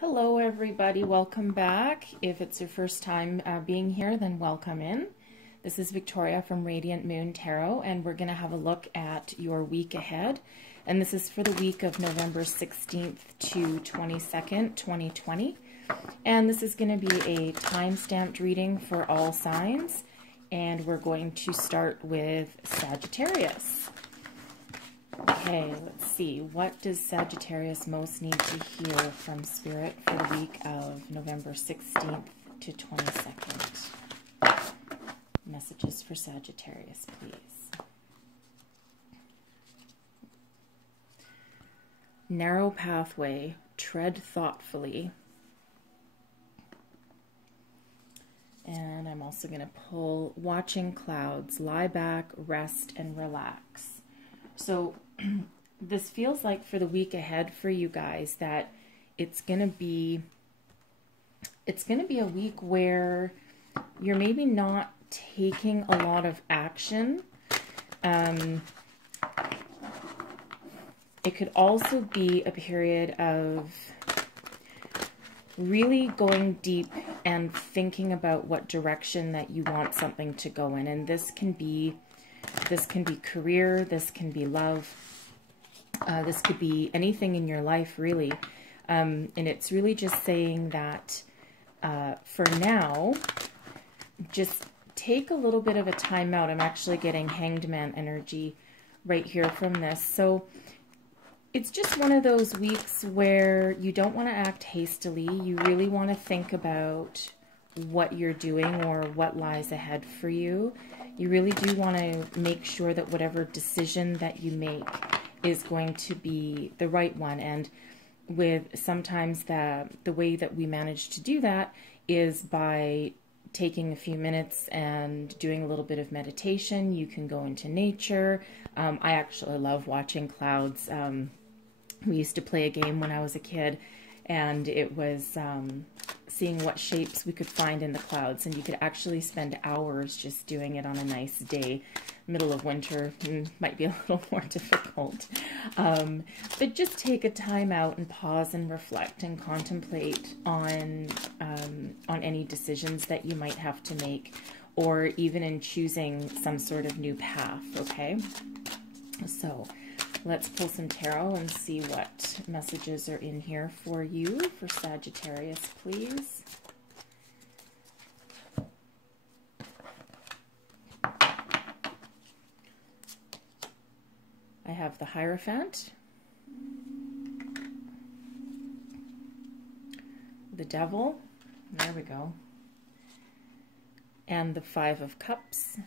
Hello everybody, welcome back. If it's your first time being here, then welcome in. This is Victoria from Radiant Moon Tarot, and we're going to have a look at your week ahead. And this is for the week of November 16th to 22nd, 2020. And this is going to be a time-stamped reading for all signs. And we're going to start with Sagittarius. Okay, let's see. What does Sagittarius most need to hear from Spirit for the week of November 16th to 22nd? Messages for Sagittarius, please. Narrow pathway, tread thoughtfully. And I'm also going to pull watching clouds, lie back, rest, and relax. So this feels like for the week ahead for you guys that it's going to be a week where you're maybe not taking a lot of action. It could also be a period of really going deep and thinking about what direction that you want something to go in. And this can be career, this can be love, this could be anything in your life, really. And it's really just saying that for now, just take a little bit of a time out. I'm actually getting Hanged Man energy right here from this. So it's just one of those weeks where you don't want to act hastily. You really want to think about what you're doing or what lies ahead for you. You really do want to make sure that whatever decision that you make is going to be the right one. And with sometimes the way that we manage to do that is by taking a few minutes and doing a little bit of meditation. You can go into nature. I actually love watching clouds. We used to play a game when I was a kid, and it was seeing what shapes we could find in the clouds, and you could actually spend hours just doing it on a nice day. Middle of winter might be a little more difficult, but just take a time out and pause and reflect and contemplate on any decisions that you might have to make, or even in choosing some sort of new path. Okay, so let's pull some tarot and see what messages are in here for you, for Sagittarius, please. I have the Hierophant, the Devil, there we go, and the Five of Cups.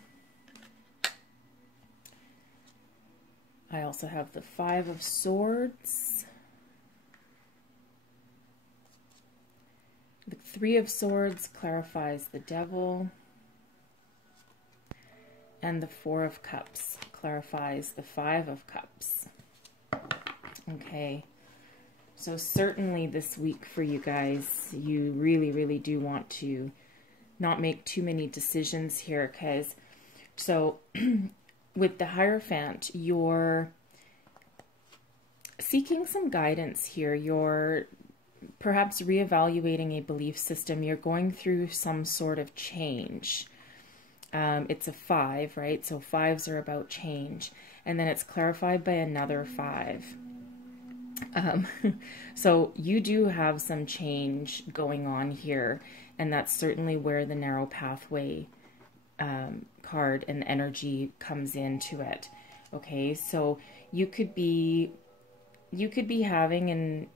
I also have the Five of Swords, the Three of Swords clarifies the Devil, and the Four of Cups clarifies the Five of Cups. Okay, so certainly this week for you guys, you really, really do want to not make too many decisions here, because so with the Hierophant, you're seeking some guidance here. You're perhaps reevaluating a belief system. You're going through some sort of change. It's a 5, right? So 5s are about change. And then it's clarified by another 5. So you do have some change going on here. And that's certainly where the narrow pathway card and energy comes into it. Okay, so you could be having an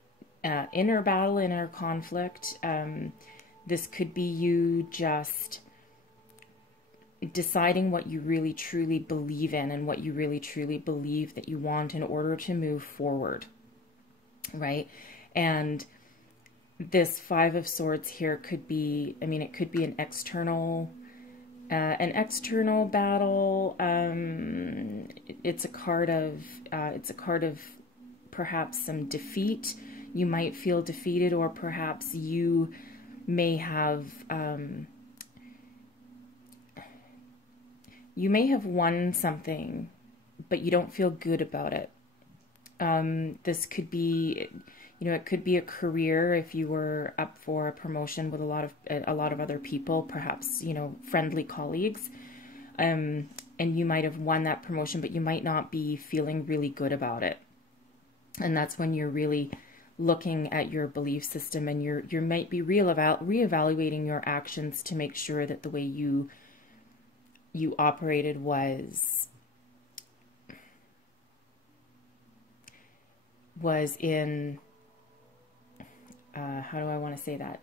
inner battle, inner conflict. This could be you just deciding what you really truly believe in and what you really truly believe that you want in order to move forward, right? And this Five of Swords here could be, I mean, it could be an external battle. It's a card of perhaps some defeat. You might feel defeated, or perhaps you may have won something, but you don't feel good about it. This could be, You know, it could be a career if you were up for a promotion with a lot of other people, perhaps, you know, friendly colleagues. And you might have won that promotion, but you might not be feeling really good about it. And that's when you're really looking at your belief system, and you might be reevaluating your actions to make sure that the way you operated was in, how do I want to say that?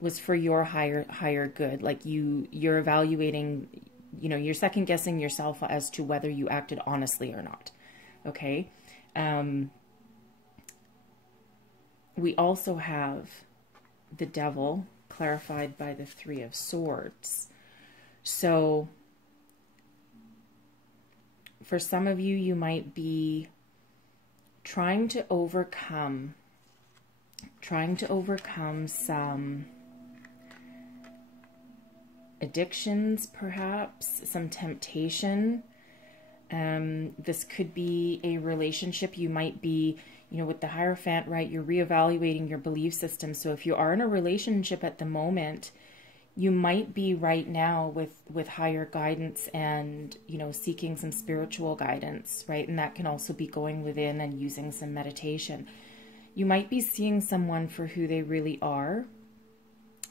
Was for your higher good. Like you're evaluating, you know, you're second guessing yourself as to whether you acted honestly or not. Okay. We also have the Devil clarified by the Three of Swords. So for some of you, you might be trying to overcome some addictions, perhaps some temptation. This could be a relationship. You might be, you know, with the Hierophant, right? You're reevaluating your belief system. So if you are in a relationship at the moment, you might be right now with higher guidance and, you know, seeking some spiritual guidance, right? And that can also be going within and using some meditation. You might be seeing someone for who they really are.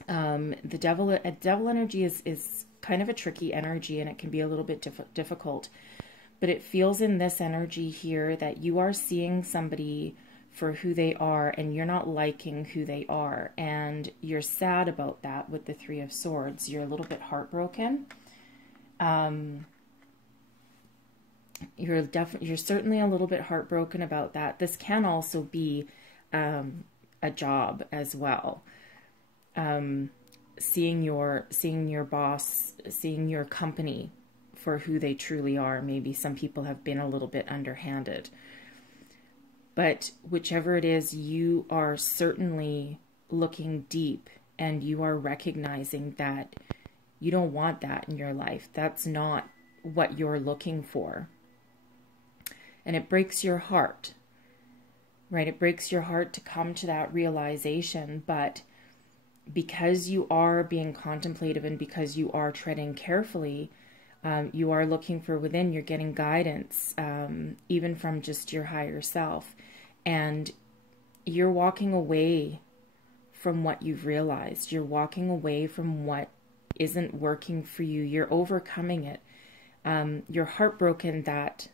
The devil energy is kind of a tricky energy, and it can be a little bit difficult. But it feels in this energy here that you are seeing somebody for who they are, and you're not liking who they are, and you're sad about that with the Three of Swords. You're a little bit heartbroken. You're certainly a little bit heartbroken about that. This can also be a job as well. Seeing your boss, seeing your company for who they truly are. Maybe some people have been a little bit underhanded. But whichever it is, you are certainly looking deep, and you are recognizing that you don't want that in your life. That's not what you're looking for. And it breaks your heart, right? It breaks your heart to come to that realization, but because you are being contemplative and because you are treading carefully, you are looking for within, you're getting guidance, even from just your higher self. And you're walking away from what you've realized. You're walking away from what isn't working for you. You're overcoming it. You're heartbroken that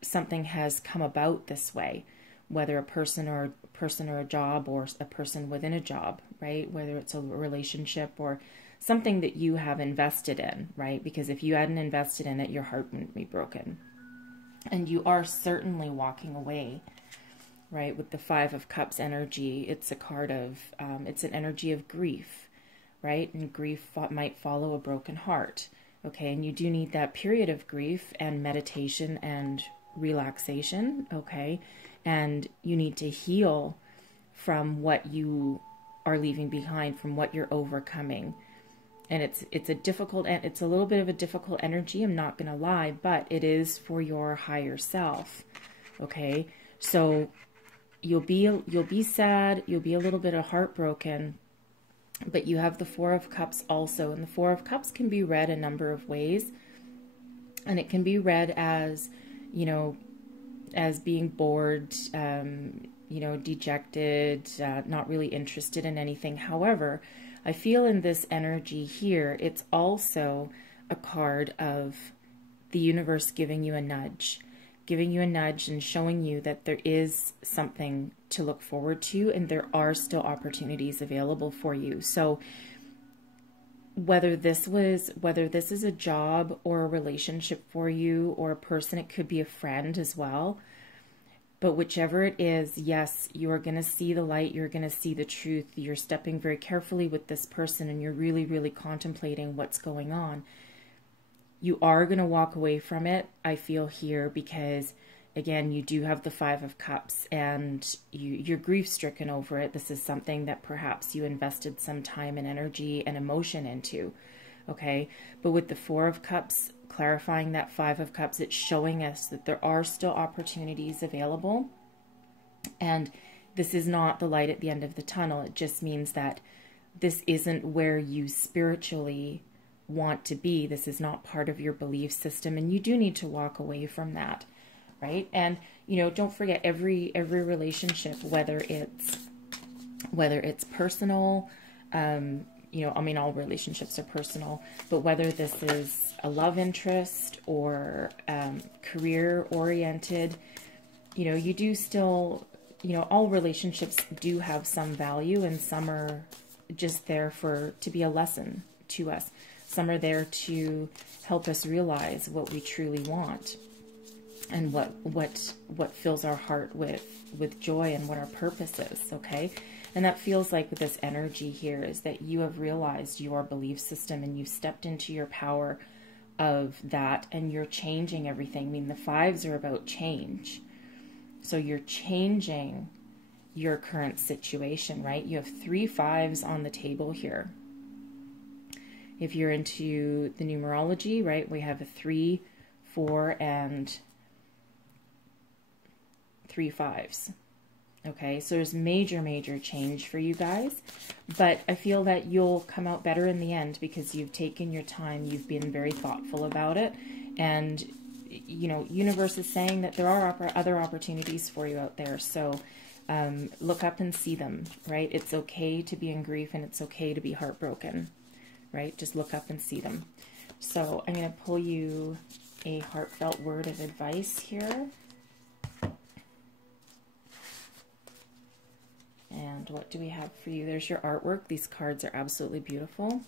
something has come about this way, whether a person or a job, or a person within a job, right? Whether it's a relationship or something that you have invested in, right? Because if you hadn't invested in it, your heart wouldn't be broken. And you are certainly walking away, right? With the Five of Cups energy, it's a card of, it's an energy of grief, right? And grief might follow a broken heart, okay? And you do need that period of grief and meditation and relaxation, okay? And you need to heal from what you are leaving behind, from what you're overcoming. And it's a difficult, and it's a little bit of a difficult energy, I'm not gonna lie, but it is for your higher self. Okay, so you'll be sad, you'll be a little bit heartbroken, but you have the Four of Cups also, and the Four of Cups can be read a number of ways, and it can be read as, you know, as being bored, you know, dejected, not really interested in anything. However, I feel in this energy here, it's also a card of the universe giving you a nudge and showing you that there is something to look forward to, and there are still opportunities available for you. So whether this is a job or a relationship for you, or a person, it could be a friend as well. But whichever it is, yes, you are going to see the light. You're going to see the truth. You're stepping very carefully with this person, and you're really, really contemplating what's going on. You are going to walk away from it, I feel here, because, again, you do have the Five of Cups, and you're grief-stricken over it. This is something that perhaps you invested some time and energy and emotion into, okay? But with the Four of Cups, clarifying that Five of Cups, it's showing us that there are still opportunities available. And this is not the light at the end of the tunnel. It just means that this isn't where you spiritually want to be. This is not part of your belief system, and you do need to walk away from that, right? And, you know, don't forget every relationship, whether it's personal, you know, I mean, all relationships are personal, but whether this is a love interest or career oriented, you know, you do still, you know, all relationships do have some value, and some are just there to be a lesson to us. Some are there to help us realize what we truly want and what fills our heart with joy and what our purpose is, okay? And that feels like with this energy here is that you have realized your belief system and you've stepped into your power of that, and you're changing everything. I mean, the fives are about change. So you're changing your current situation, right? You have 3 5s on the table here. If you're into the numerology, right, we have a 3, 4, and 3 5s. Okay, so there's major change for you guys, but I feel that you'll come out better in the end because you've taken your time, you've been very thoughtful about it, and, you know, universe is saying that there are other opportunities for you out there, so look up and see them, right? It's okay to be in grief, and it's okay to be heartbroken, right? Just look up and see them. So I'm going to pull you a heartfelt word of advice here. And what do we have for you? There's your artwork. These cards are absolutely beautiful.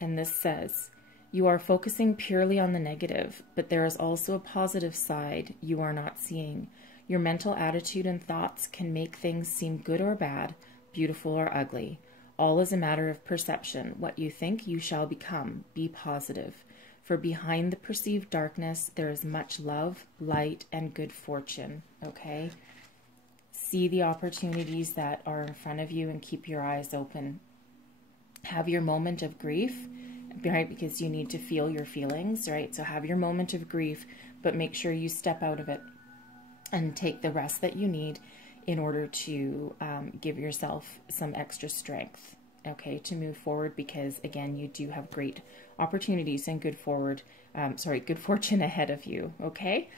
And this says, you are focusing purely on the negative, but there is also a positive side you are not seeing. Your mental attitude and thoughts can make things seem good or bad, beautiful or ugly. All is a matter of perception. What you think, you shall become. Be positive. For behind the perceived darkness, there is much love, light, and good fortune. Okay? See the opportunities that are in front of you and keep your eyes open. Have your moment of grief, right? Because you need to feel your feelings, right? So have your moment of grief, but make sure you step out of it and take the rest that you need in order to give yourself some extra strength, okay, to move forward, because again, you do have great opportunities and good fortune ahead of you, okay?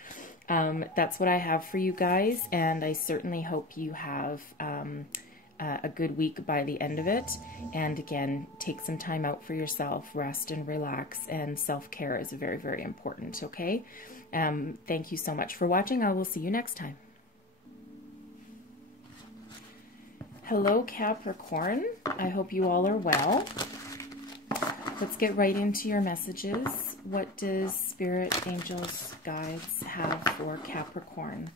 That's what I have for you guys, and I certainly hope you have a good week by the end of it. And again, take some time out for yourself, rest and relax, and self-care is very, very important, okay? Thank you so much for watching. I will see you next time. Hello, Capricorn. I hope you all are well. Let's get right into your messages. What does Spirit, Angels, Guides have for Capricorn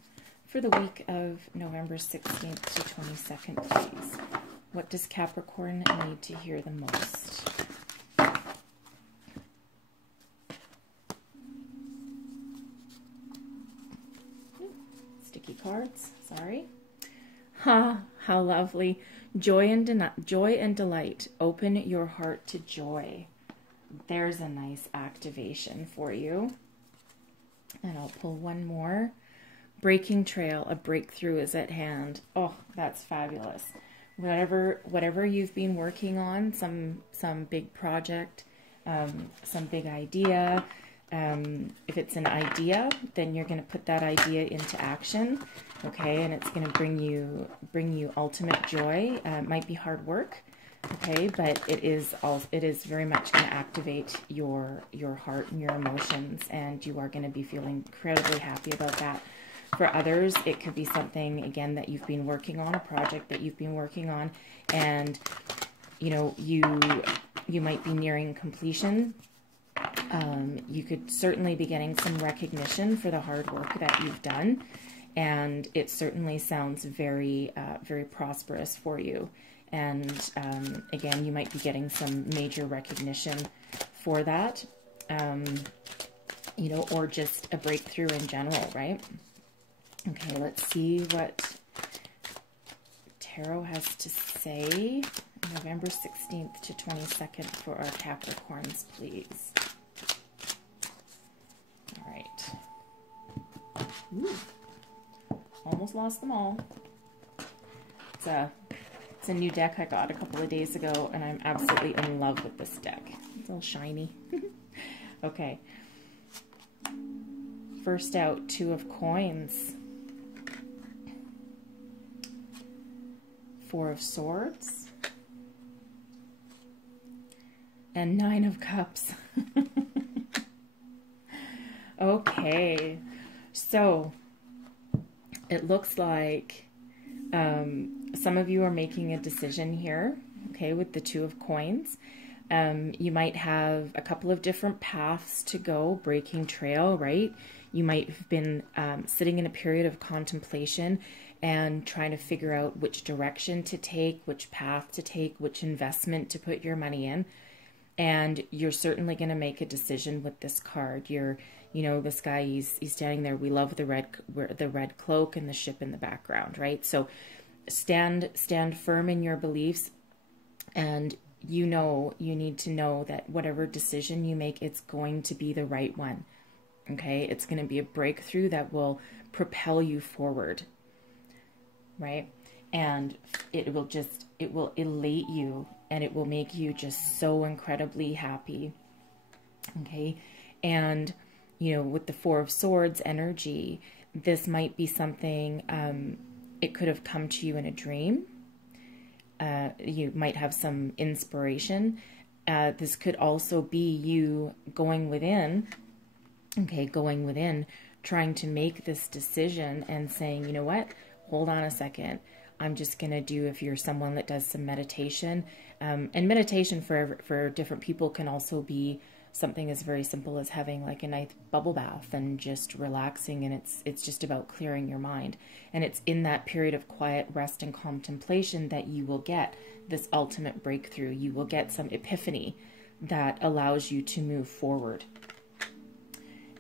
for the week of November 16th to 22nd, please? What does Capricorn need to hear the most? Sticky cards, sorry. Ha, how lovely. Joy and delight. Open your heart to joy. There's a nice activation for you. And I'll pull one more. Breaking trail. A breakthrough is at hand. Oh, that's fabulous. Whatever you've been working on, some big project, some big idea. If it's an idea, then you're going to put that idea into action, okay? And it's going to bring you ultimate joy. It might be hard work, okay, but it is very much going to activate your heart and your emotions, and you are going to be feeling incredibly happy about that. For others, it could be something, again, that you've been working on, a project that you've been working on, and you know, you might be nearing completion. You could certainly be getting some recognition for the hard work that you've done, and it certainly sounds very, very prosperous for you. And again, you might be getting some major recognition for that, you know, or just a breakthrough in general, right? Okay, let's see what Tarot has to say. November 16th to 22nd for our Capricorns, please. All right. Ooh. Almost lost them all. It's a new deck I got a couple of days ago, and I'm absolutely in love with this deck. It's all shiny. Okay. First out, Two of Coins. Four of Swords. And Nine of Cups. Okay. So, it looks like some of you are making a decision here, okay, with the Two of Coins. You might have a couple of different paths to go, breaking trail, right? You might have been sitting in a period of contemplation and trying to figure out which direction to take, which path to take, which investment to put your money in. And you're certainly going to make a decision with this card. You know, this guy, he's standing there. We love the red cloak and the ship in the background, right? So stand firm in your beliefs, and you need to know that whatever decision you make, it's going to be the right one. Okay? It's going to be a breakthrough that will propel you forward, right? And it will elate you, and it will make you just so incredibly happy. Okay? And, you know, with the Four of Swords energy, this might be something, it could have come to you in a dream. You might have some inspiration. This could also be you going within, trying to make this decision and saying, you know what, hold on a second. I'm just going to do, if you're someone that does some meditation, and meditation for different people can also be something as very simple as having like a nice bubble bath and just relaxing, and it's just about clearing your mind. And it's in that period of quiet rest and contemplation that you will get this ultimate breakthrough. You will get some epiphany that allows you to move forward.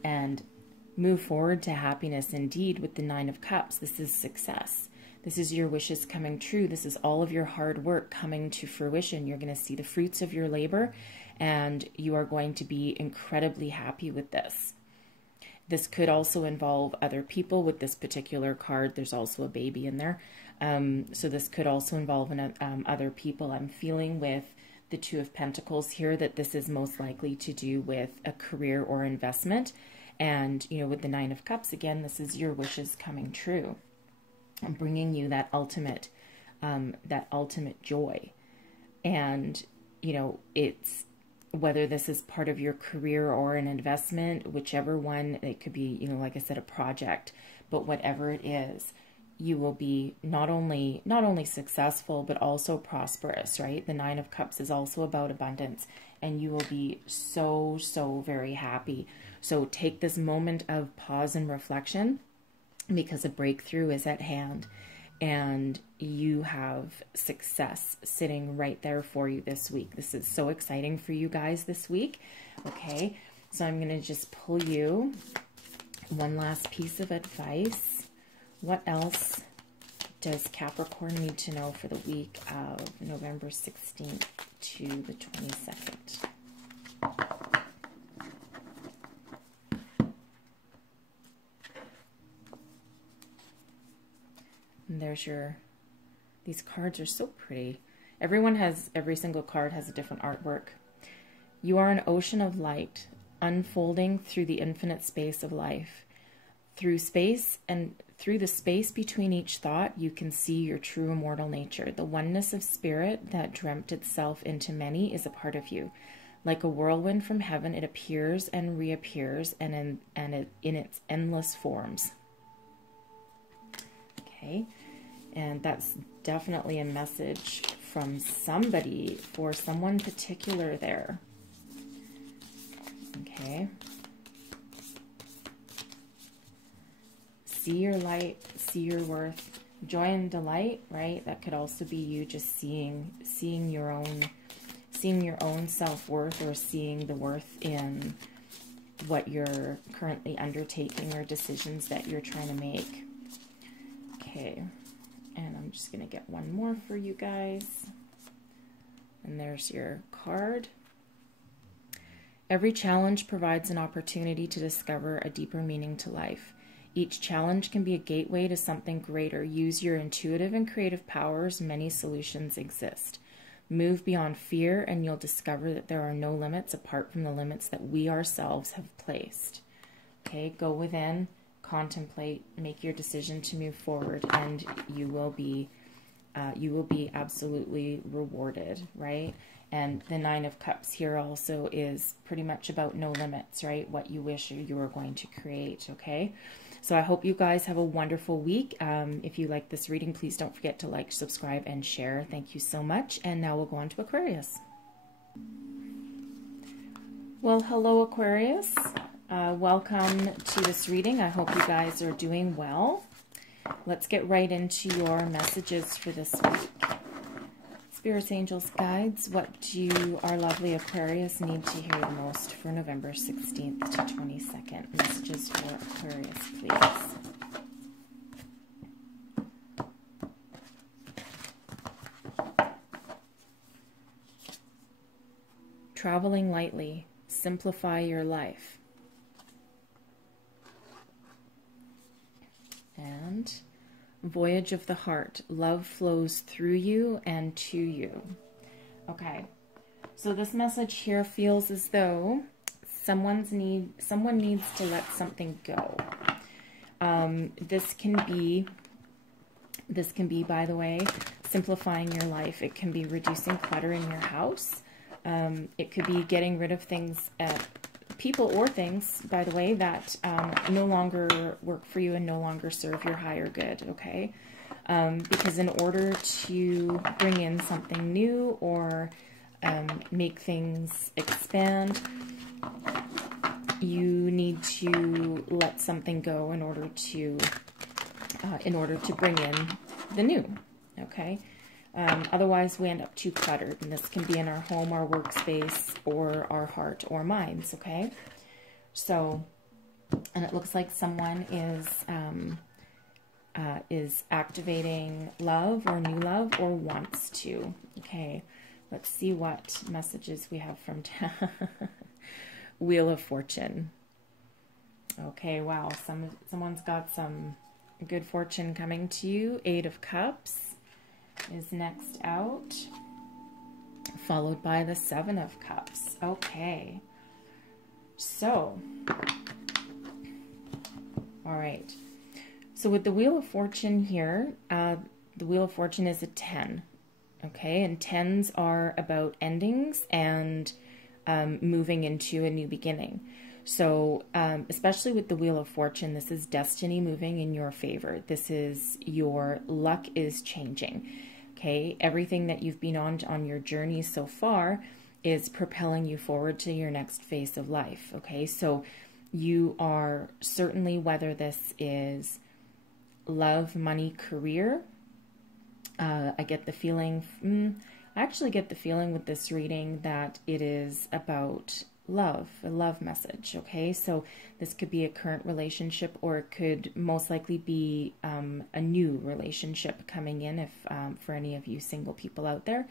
And move forward to happiness indeed with the Nine of Cups. This is success. This is your wishes coming true. This is all of your hard work coming to fruition. You're going to see the fruits of your labor, and you are going to be incredibly happy with this. This could also involve other people. With this particular card, there's also a baby in there. So this could also involve other people. I'm feeling with the Two of Pentacles here that this is most likely to do with a career or investment. And, you know, with the Nine of Cups, again, this is your wishes coming true. I'm bringing you that ultimate joy. And, you know, it's, whether this is part of your career or an investment, whichever one, it could be, you know, like I said, a project, but whatever it is, you will be not only successful, but also prosperous, right? The Nine of Cups is also about abundance, and you will be so, so very happy. So take this moment of pause and reflection, because a breakthrough is at hand, and you have success sitting right there for you this week. This is so exciting for you guys this week. Okay, so I'm going to just pull you one last piece of advice. What else does Capricorn need to know for the week of November 16th to the 22nd? And there's these cards are so pretty. Every single card has a different artwork. You are an ocean of light, unfolding through the infinite space of life. Through the space between each thought, you can see your true immortal nature. The oneness of spirit that dreamt itself into many is a part of you. Like a whirlwind from heaven, it appears and reappears, and in its endless forms. Okay, and that's definitely a message from somebody for someone particular there. Okay. See your light, see your worth, joy and delight, right? That could also be you just seeing your own self-worth, or seeing the worth in what you're currently undertaking or decisions that you're trying to make. Okay, and I'm just going to get one more for you guys. And there's your card. Every challenge provides an opportunity to discover a deeper meaning to life. Each challenge can be a gateway to something greater. Use your intuitive and creative powers. Many solutions exist. Move beyond fear and you'll discover that there are no limits apart from the limits that we ourselves have placed. Okay, go within, contemplate, make your decision to move forward, and you will be absolutely rewarded, right? And the Nine of Cups here also is pretty much about no limits, right? What you wish you were going to create, okay? So I hope you guys have a wonderful week. If you like this reading, please don't forget to like, subscribe, and share. Thank you so much. And now we'll go on to Aquarius. Well, hello, Aquarius. Welcome to this reading. I hope you guys are doing well. Let's get right into your messages for this week. Spirits, angels, guides, what do our lovely Aquarius need to hear the most for November 16th to 22nd? Messages for Aquarius, please. Traveling lightly. Simplify your life. And Voyage of the Heart. Love flows through you and to you. Okay, so this message here feels as though someone needs to let something go. This can be, by the way, simplifying your life. It can be reducing clutter in your house. It could be getting rid of things, people or things, by the way, that no longer work for you and no longer serve your higher good, okay? Because in order to bring in something new or make things expand, you need to let something go in order to bring in the new, okay? Otherwise, we end up too cluttered, and this can be in our home, our workspace, or our heart or minds, okay? So, and it looks like someone is activating love or new love or wants to, okay? Let's see what messages we have from Wheel of Fortune. Okay, wow, someone's got some good fortune coming to you. Eight of Cups is next out, followed by the Seven of Cups. Okay, so, all right. So with the Wheel of Fortune here, the Wheel of Fortune is a 10. Okay, and 10s are about endings and moving into a new beginning. So, especially with the Wheel of Fortune, this is destiny moving in your favor. This is your luck is changing. Okay, everything that you've been on your journey so far is propelling you forward to your next phase of life. Okay, so you are certainly, whether this is love, money, career, I get the feeling, I actually get the feeling with this reading that it is about love, a love message, okay? So this could be a current relationship, or it could most likely be a new relationship coming in, if for any of you single people out there.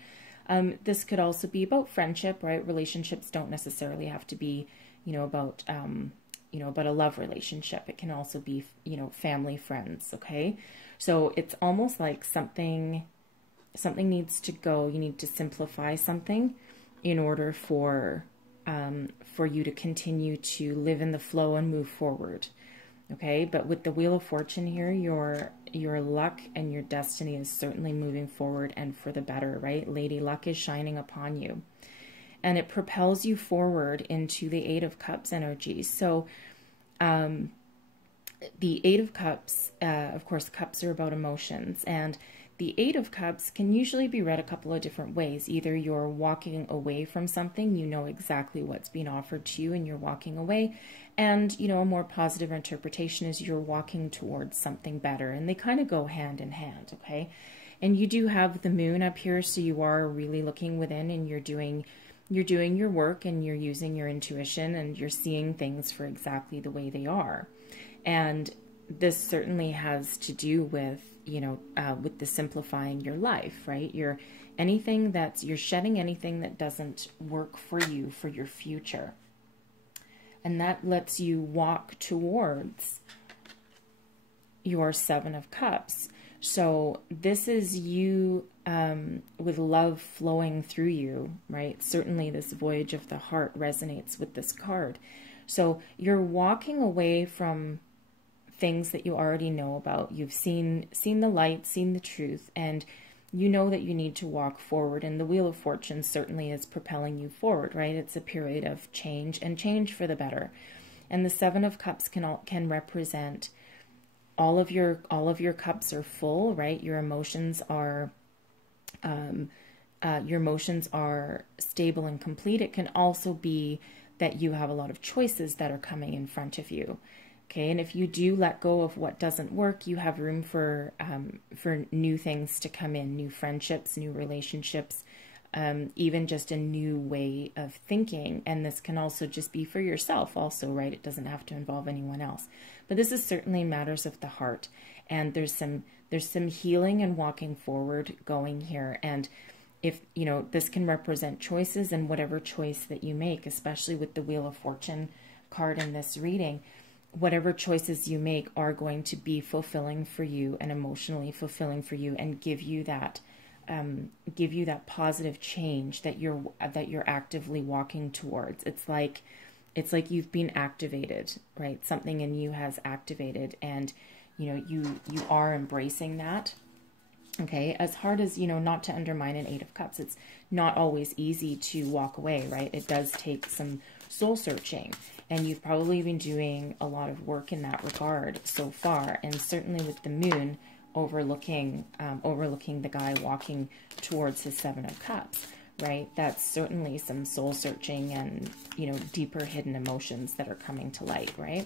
This could also be about friendship, right? Relationships don't necessarily have to be, about a love relationship. It can also be, family, friends, okay? So it's almost like something needs to go. You need to simplify something in order for you to continue to live in the flow and move forward. Okay, but with the Wheel of Fortune here, your luck and your destiny is certainly moving forward and for the better, right? Lady Luck is shining upon you. And it propels you forward into the Eight of Cups energy. So the Eight of Cups, of course, cups are about emotions. And the Eight of Cups can usually be read a couple of different ways. Either you're walking away from something, you know exactly what's being offered to you and you're walking away. And, a more positive interpretation is you're walking towards something better. And they kind of go hand in hand, okay? And you do have the moon up here, so you are really looking within and you're doing your work and you're using your intuition and you're seeing things for exactly the way they are. And this certainly has to do with, with the simplifying your life, right? You're shedding anything that doesn't work for you, for your future. And that lets you walk towards your Seven of Cups. So this is you with love flowing through you, right? Certainly this voyage of the heart resonates with this card. So you're walking away from things that you already know about. You've seen the light, seen the truth, and you know that you need to walk forward. And the Wheel of Fortune certainly is propelling you forward, right? It's a period of change, and change for the better. And the Seven of Cups can represent all of your cups are full, right? Your emotions are stable and complete. It can also be that you have a lot of choices that are coming in front of you. Okay, and if you do let go of what doesn't work, you have room for new things to come in, new friendships, new relationships, even just a new way of thinking. And this can also just be for yourself also, right? It doesn't have to involve anyone else. But this is certainly matters of the heart. And there's some healing and walking forward going here. And if, you know, this can represent choices, and whatever choice that you make, especially with the Wheel of Fortune card in this reading, whatever choices you make are going to be fulfilling for you and emotionally fulfilling for you, and give you that positive change that you're actively walking towards. It's like you've been activated, right? Something in you has activated, and you know, you are embracing that. Okay, as hard as, you know, not to undermine an Eight of Cups, it's not always easy to walk away, right? It does take some soul searching, and you've probably been doing a lot of work in that regard so far. And certainly with the moon overlooking the guy walking towards his Seven of Cups, right? That's certainly some soul searching and, you know, deeper hidden emotions that are coming to light, right?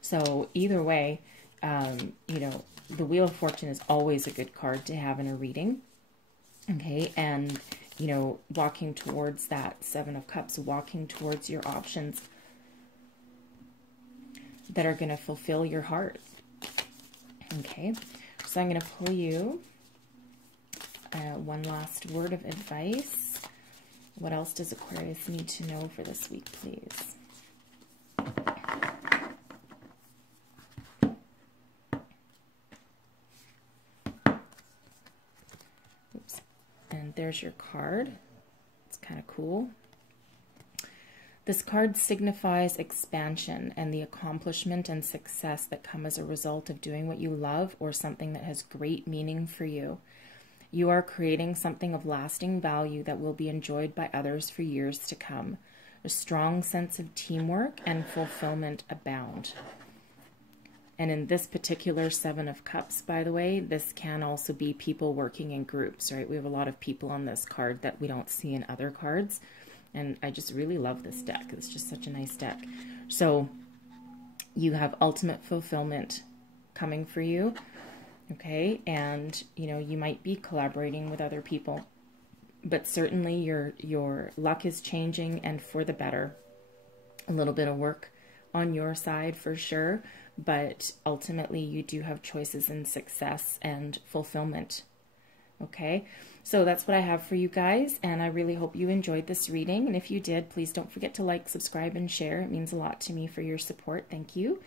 So either way, you know, the Wheel of Fortune is always a good card to have in a reading. Okay, and you know, walking towards that Seven of Cups, walking towards your options that are going to fulfill your heart. Okay, so I'm going to pull you one last word of advice. What else does Aquarius need to know for this week, please? Oops. And there's your card. It's kind of cool. This card signifies expansion and the accomplishment and success that come as a result of doing what you love or something that has great meaning for you. You are creating something of lasting value that will be enjoyed by others for years to come. A strong sense of teamwork and fulfillment abound. And in this particular Seven of Cups, by the way, this can also be people working in groups, right? We have a lot of people on this card that we don't see in other cards. And I just really love this deck. It's just such a nice deck. So you have ultimate fulfillment coming for you. Okay, and you know, you might be collaborating with other people, but certainly your luck is changing and for the better. A little bit of work on your side for sure, but ultimately you do have choices in success and fulfillment. Okay, so that's what I have for you guys, and I really hope you enjoyed this reading. And if you did, please don't forget to like, subscribe, and share. It means a lot to me for your support. Thank you,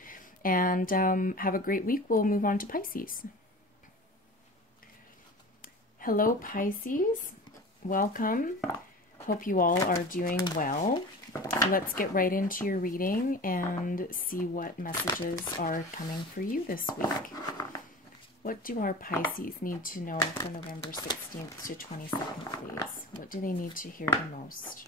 and have a great week. We'll move on to Pisces. Hello, Pisces. Welcome. Hope you all are doing well. So let's get right into your reading and see what messages are coming for you this week. What do our Pisces need to know for November 16th to 22nd, please? What do they need to hear the most?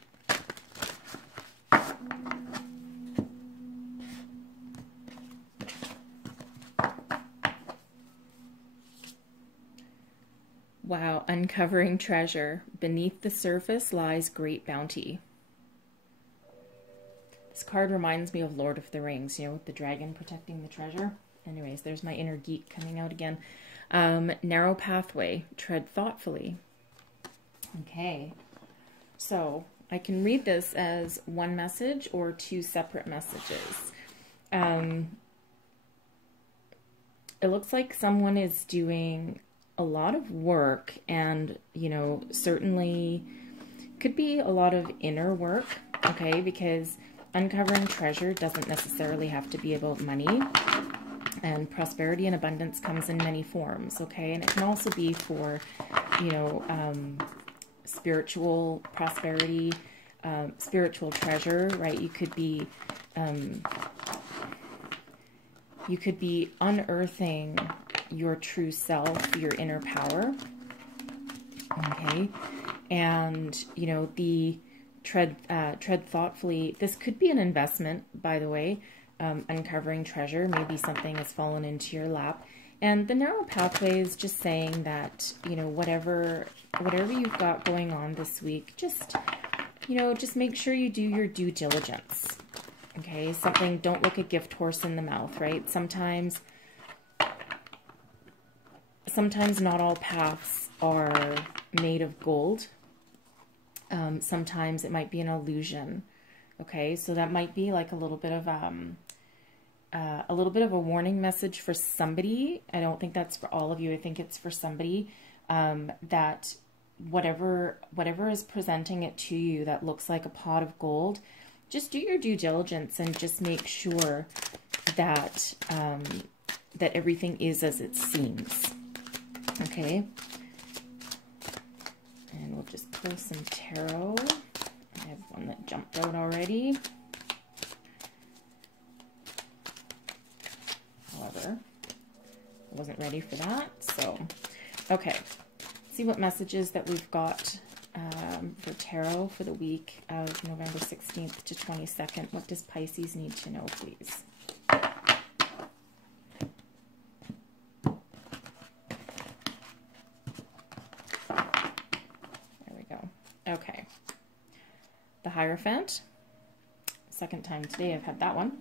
Wow, uncovering treasure. Beneath the surface lies great bounty. This card reminds me of Lord of the Rings, you know, with the dragon protecting the treasure. Anyways, there's my inner geek coming out again. Narrow pathway, tread thoughtfully. Okay, so I can read this as one message or two separate messages. It looks like someone is doing a lot of work, and, you know, certainly could be a lot of inner work, okay, because uncovering treasure doesn't necessarily have to be about money. And prosperity and abundance comes in many forms, okay? And it can also be for, you know, spiritual prosperity, spiritual treasure, right? You could be unearthing your true self, your inner power, okay? And, you know, the tread thoughtfully. This could be an investment, by the way. Uncovering treasure, maybe something has fallen into your lap. And the narrow pathway is just saying that, you know, whatever you've got going on this week, just, you know, just make sure you do your due diligence. Okay, something, don't look a gift horse in the mouth, right? Sometimes not all paths are made of gold. Sometimes it might be an illusion. Okay, so that might be like a little bit of a warning message for somebody. I don't think that's for all of you. I think it's for somebody, that whatever is presenting it to you that looks like a pot of gold, just do your due diligence and just make sure that that everything is as it seems. Okay, and we'll just pull some tarot. I have one that jumped out already. However, I wasn't ready for that. So, okay. See what messages that we've got for tarot for the week of November 16th to 22nd. What does Pisces need to know, please? There we go. Okay. The Hierophant. Second time today I've had that one.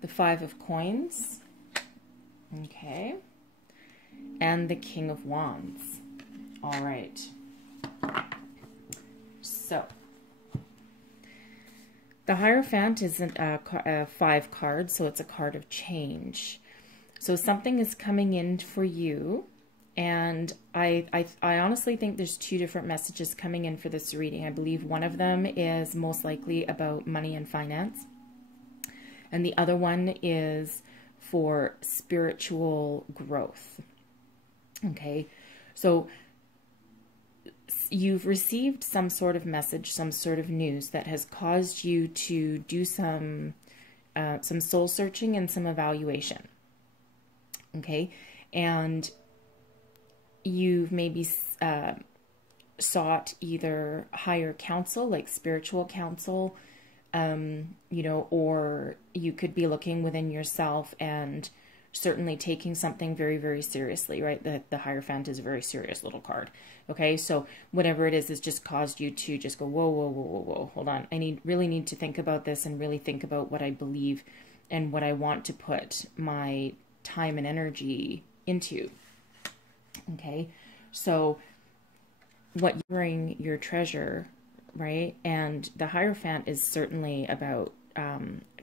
The Five of Coins. Okay. And the King of Wands. All right. So, the Hierophant isn't a 5 card, so it's a card of change. So something is coming in for you, and I honestly think there's 2 different messages coming in for this reading. I believe one of them is most likely about money and finance, and the other one is for spiritual growth. Okay, so you've received some sort of message, some sort of news that has caused you to do some soul searching and some evaluation. Okay, and you've maybe sought either higher counsel, like spiritual counsel, you know, or you could be looking within yourself and certainly taking something very, very seriously, right? The Hierophant is a very serious little card. Okay, so whatever it is has just caused you to just go, whoa, whoa, whoa, whoa, whoa, hold on. I really need to think about this and really think about what I believe and what I want to put my time and energy into. Okay, so what you bring your treasure, right? And the Hierophant is certainly about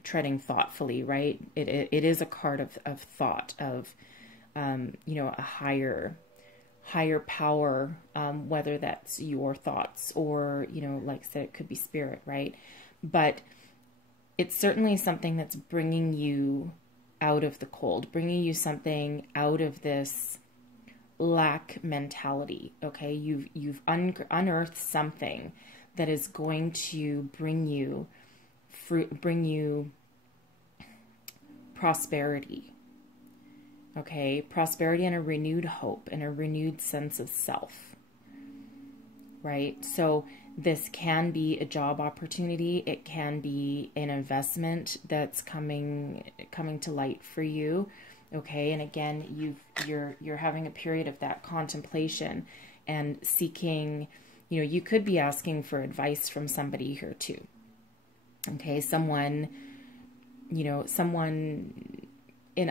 treading thoughtfully, right? It is a card of thought, of you know, a higher power, whether that's your thoughts or, you know, like I said, it could be spirit, right? But it's certainly something that's bringing you out of the cold, bringing you something out of this lack mentality. Okay, you've unearthed something that is going to bring you fruit, bring you prosperity. Okay, prosperity and a renewed hope and a renewed sense of self. Right? So this can be a job opportunity. It can be an investment that's coming to light for you. Okay, and again, you're having a period of that contemplation and seeking, you know, you could be asking for advice from somebody here too. Okay, someone, you know, someone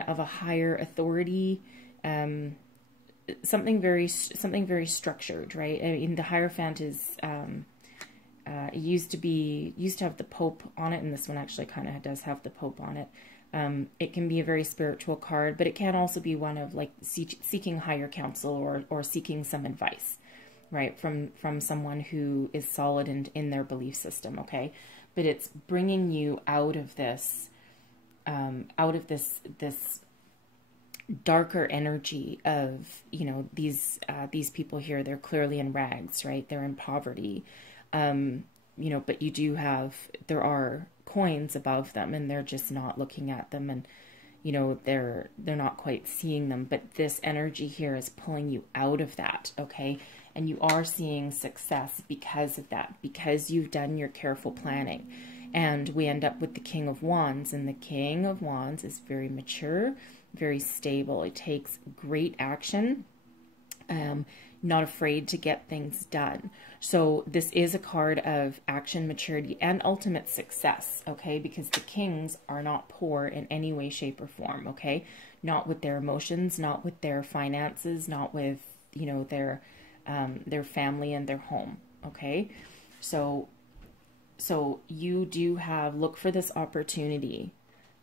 of a higher authority, something very structured, right? I mean, the Hierophant is it used to have the Pope on it, and this one actually kind of does have the Pope on it. It can be a very spiritual card, but it can also be one of like seeking higher counsel or seeking some advice, right, from someone who is solid in their belief system. Okay, but it's bringing you out of this out of this darker energy of, you know, these people here. They're clearly in rags, right? They're in poverty, you know, but you do have, there are coins above them, and they're just not looking at them, and, you know, they're not quite seeing them. But this energy here is pulling you out of that, okay? And you are seeing success because of that, because you've done your careful planning. And we end up with the King of Wands, and the King of Wands is very mature, very stable. It takes great action, not afraid to get things done. So this is a card of action, maturity, and ultimate success, okay? Because the kings are not poor in any way, shape, or form, okay? Not with their emotions, not with their finances, not with, you know, their family and their home, okay? So you do have, look for this opportunity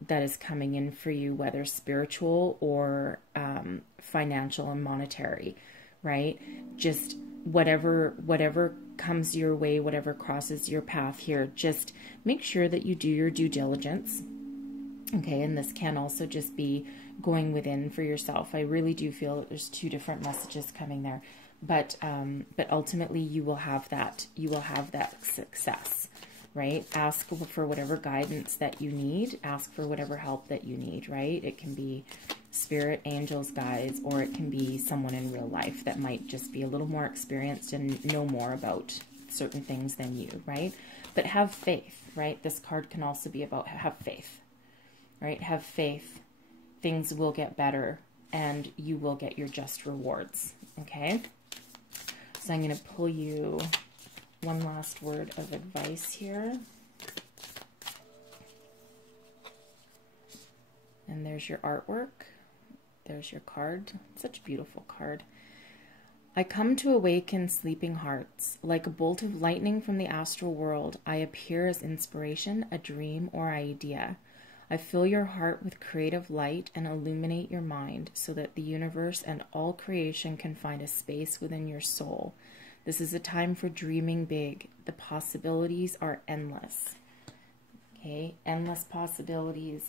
that is coming in for you, whether spiritual or financial and monetary, right? Just whatever comes your way, whatever crosses your path here, just make sure that you do your due diligence, okay? And this can also just be going within for yourself. I really do feel that there's two different messages coming there, but ultimately you will have that success, right? Ask for whatever guidance that you need. Ask for whatever help that you need, right? It can be spirit, angels, guides, or it can be someone in real life that might just be a little more experienced and know more about certain things than you, right? But have faith, right? This card can also be about have faith, right? Have faith. Things will get better and you will get your just rewards, okay? So I'm going to pull you one last word of advice here. And there's your artwork. There's your card. Such a beautiful card. I come to awaken sleeping hearts. Like a bolt of lightning from the astral world, I appear as inspiration, a dream, or idea. I fill your heart with creative light and illuminate your mind so that the universe and all creation can find a space within your soul. This is a time for dreaming big. The possibilities are endless. Okay, endless possibilities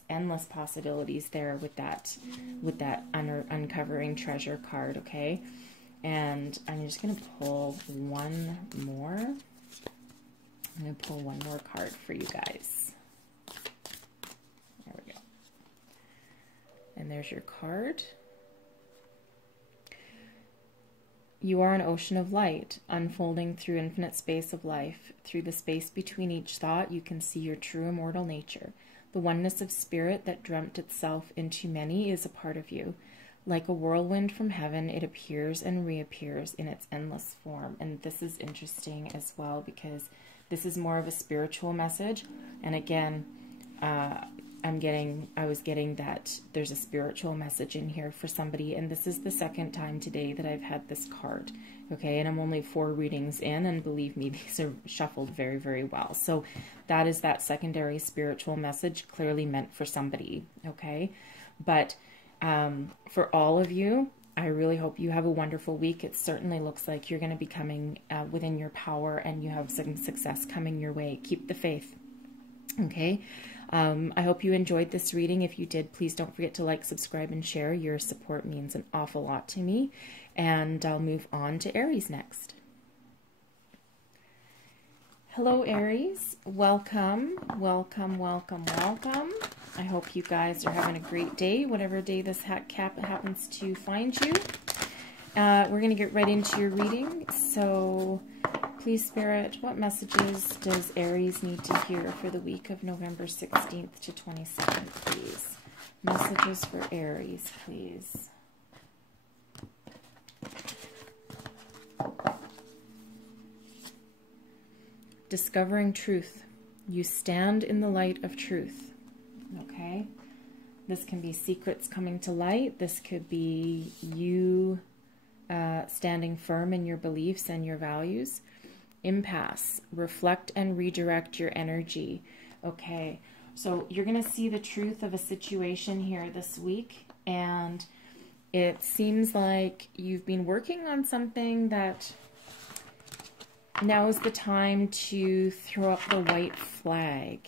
there with that uncovering treasure card, okay? And I'm just going to pull one more. I'm going to pull one more card for you guys. There we go. And there's your card. You are an ocean of light, unfolding through infinite space of life. Through the space between each thought, you can see your true immortal nature. The oneness of spirit that dreamt itself into many is a part of you. Like a whirlwind from heaven, it appears and reappears in its endless form. And this is interesting as well because this is more of a spiritual message. And again, I was getting that there's a spiritual message in here for somebody, and this is the second time today that I've had this card, okay, and I'm only 4 readings in, and believe me, these are shuffled very, very well. So that is that secondary spiritual message clearly meant for somebody, okay? But for all of you, I really hope you have a wonderful week. It certainly looks like you're going to be coming within your power, and you have some success coming your way. Keep the faith, okay? I hope you enjoyed this reading. If you did, please don't forget to like, subscribe, and share. Your support means an awful lot to me. And I'll move on to Aries next. Hello, Aries. Welcome, welcome, welcome, welcome. I hope you guys are having a great day, whatever day this happens to find you. We're going to get right into your reading. So please, Spirit, what messages does Aries need to hear for the week of November 16th to 27th, please? Messages for Aries, please. Discovering truth. You stand in the light of truth. Okay? This can be secrets coming to light. This could be you standing firm in your beliefs and your values. Impasse. Reflect and redirect your energy. Okay, so you're going to see the truth of a situation here this week, and it seems like you've been working on something that now is the time to throw up the white flag.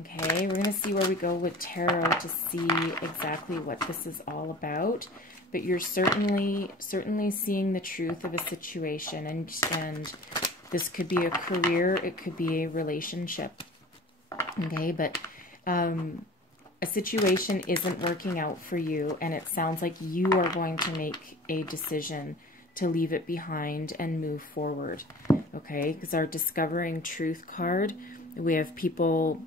Okay, we're going to see where we go with tarot to see exactly what this is all about. But you're certainly seeing the truth of a situation, and this could be a career, it could be a relationship. Okay, but a situation isn't working out for you, and it sounds like you are going to make a decision to leave it behind and move forward. Okay, because our Discovering Truth card, we have people,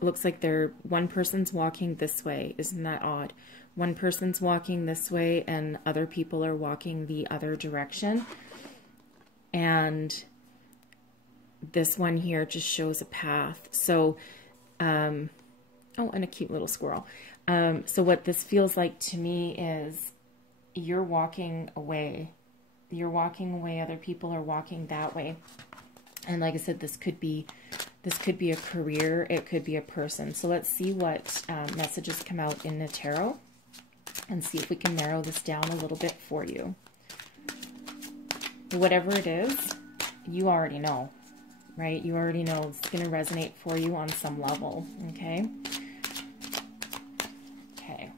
looks like one person's walking this way. Isn't that odd? One person's walking this way and other people are walking the other direction. And this one here just shows a path. So, oh, and a cute little squirrel. So what this feels like to me is you're walking away. You're walking away. Other people are walking that way. And like I said, this could be a career. It could be a person. So let's see what messages come out in the tarot and see if we can narrow this down a little bit for you. Whatever it is, you already know, right? You already know it's going to resonate for you on some level, okay? Okay.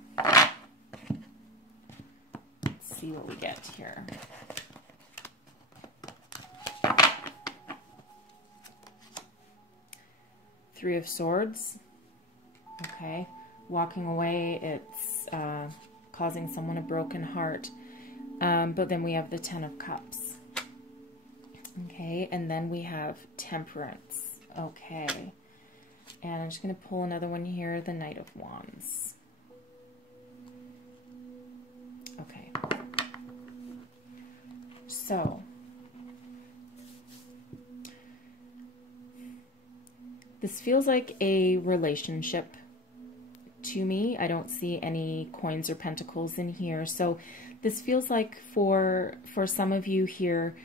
Let's see what we get here. Three of Swords. Okay. Walking away, it's causing someone a broken heart. But then we have the Ten of Cups. Okay, and then we have Temperance. Okay. And I'm just going to pull another one here, the Knight of Wands. Okay. So, this feels like a relationship to me. I don't see any coins or pentacles in here. So this feels like for some of you here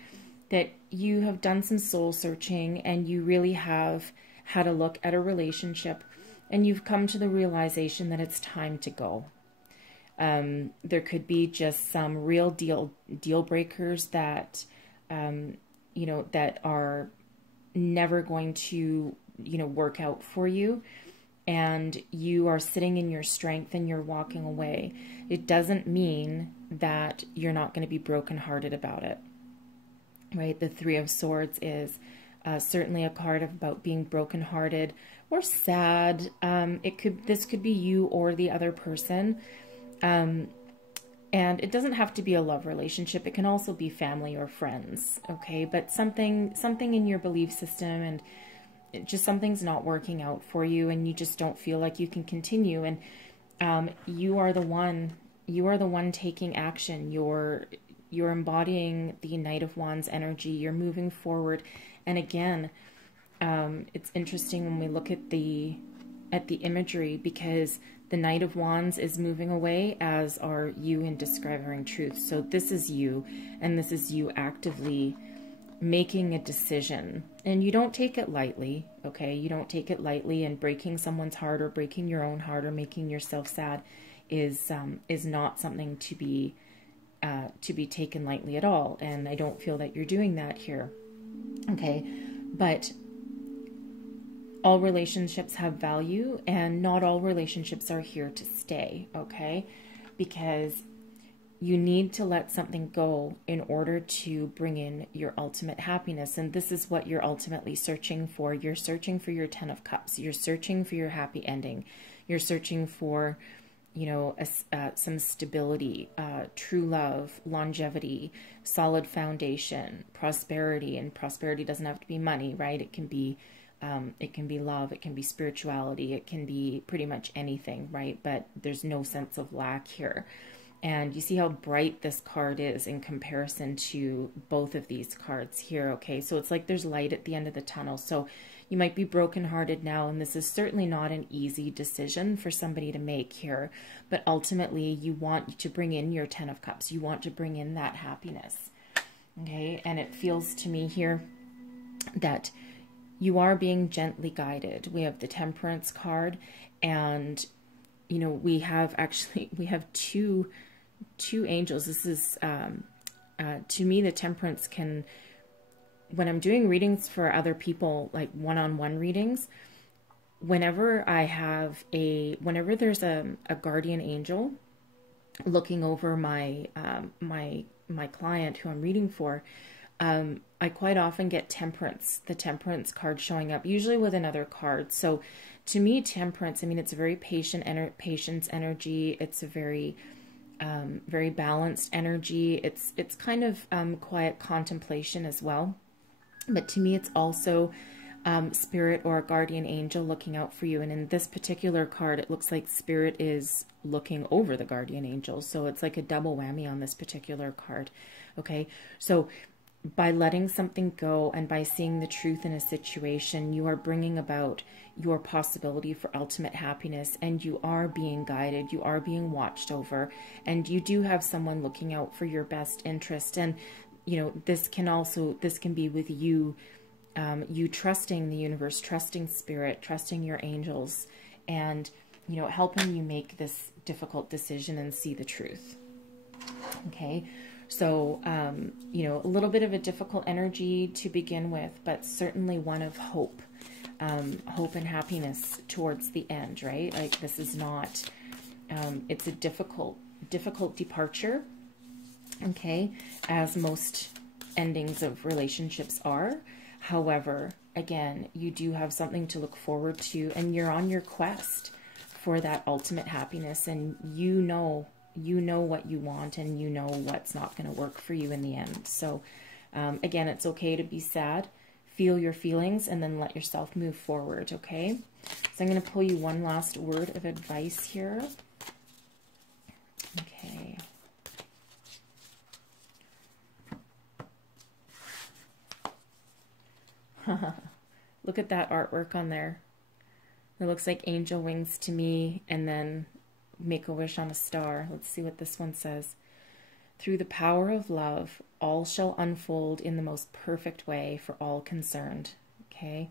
that you have done some soul searching and you really have had a look at a relationship and you've come to the realization that it's time to go. There could be just some real deal breakers that, you know, that are never going to, you know, work out for you. And you are sitting in your strength and you're walking away. It doesn't mean that you're not going to be brokenhearted about it, right? The Three of Swords is certainly a card about being brokenhearted or sad. This could be you or the other person. And it doesn't have to be a love relationship. It can also be family or friends, okay? But something in your belief system and just something's not working out for you and you just don't feel like you can continue. And you are the one taking action. You're embodying the Knight of Wands energy. You're moving forward. And again, it's interesting when we look at the imagery, because the Knight of Wands is moving away, as are you in Discovering Truth. So this is you, and this is you actively making a decision. And you don't take it lightly, okay? You don't take it lightly, and breaking someone's heart or breaking your own heart or making yourself sad is not something to be taken lightly at all. And I don't feel that you're doing that here, okay? But all relationships have value, and not all relationships are here to stay, okay? Because you need to let something go in order to bring in your ultimate happiness. And this is what you're ultimately searching for. You're searching for your Ten of Cups. You're searching for your happy ending. You're searching for, you know, some stability, true love, longevity, solid foundation, prosperity. And prosperity doesn't have to be money, right? It can be love, it can be spirituality, it can be pretty much anything, right? But there's no sense of lack here. And you see how bright this card is in comparison to both of these cards here, okay? So it's like there's light at the end of the tunnel. So you might be brokenhearted now, and this is certainly not an easy decision for somebody to make here. But ultimately, you want to bring in your Ten of Cups. You want to bring in that happiness, okay? And it feels to me here that you are being gently guided. We have the Temperance card, and, you know, we have two angels. This is, to me, the Temperance can, when I'm doing readings for other people, like one-on-one readings, whenever whenever there's a guardian angel looking over my my client who I'm reading for, I quite often get temperance, the temperance card showing up, usually with another card. So to me, temperance, I mean, it's a very patience energy. It's a very very balanced energy. It's kind of quiet contemplation as well. But to me, it's also spirit or a guardian angel looking out for you. And in this particular card, it looks like spirit is looking over the guardian angel. So it's like a double whammy on this particular card. Okay, so by letting something go and by seeing the truth in a situation, you are bringing about your possibility for ultimate happiness, and you are being guided, you are being watched over, and you do have someone looking out for your best interest. And you know, this can be with you, you trusting the universe, trusting spirit, trusting your angels, and you know, helping you make this difficult decision and see the truth. Okay, so you know, a little bit of a difficult energy to begin with, but certainly one of hope, hope and happiness towards the end, right? Like, this is not, it's a difficult departure, okay, as most endings of relationships are. However, again, you do have something to look forward to, and you're on your quest for that ultimate happiness, and you know what you want, and you know what's not going to work for you in the end. So again, it's okay to be sad, feel your feelings, and then let yourself move forward. Okay, so I'm going to pull you one last word of advice here. Okay. Look at that artwork on there. It looks like angel wings to me, and then make a wish on a star. Let's see what this one says. Through the power of love, all shall unfold in the most perfect way for all concerned. Okay,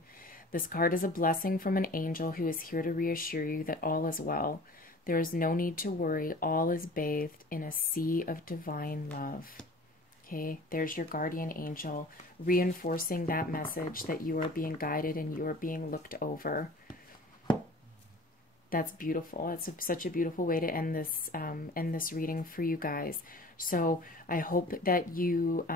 this card is a blessing from an angel who is here to reassure you that all is well. There is no need to worry. All is bathed in a sea of divine love. Okay, there's your guardian angel reinforcing that message that you are being guided and you are being looked over. That's beautiful. It's such a beautiful way to end this reading for you guys. So I hope that you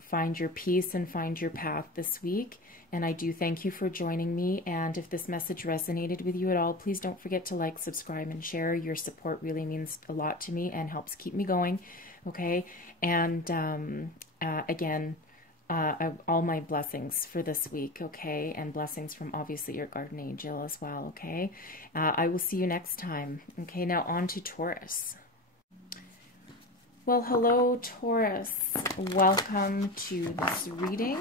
find your peace and find your path this week. And I do thank you for joining me. And if this message resonated with you at all, please don't forget to like, subscribe, and share. Your support really means a lot to me and helps keep me going. Okay. And again, all my blessings for this week, okay, and blessings from obviously your guardian angel as well, okay. I will see you next time. Okay, now on to Taurus. Well, hello Taurus, welcome to this reading.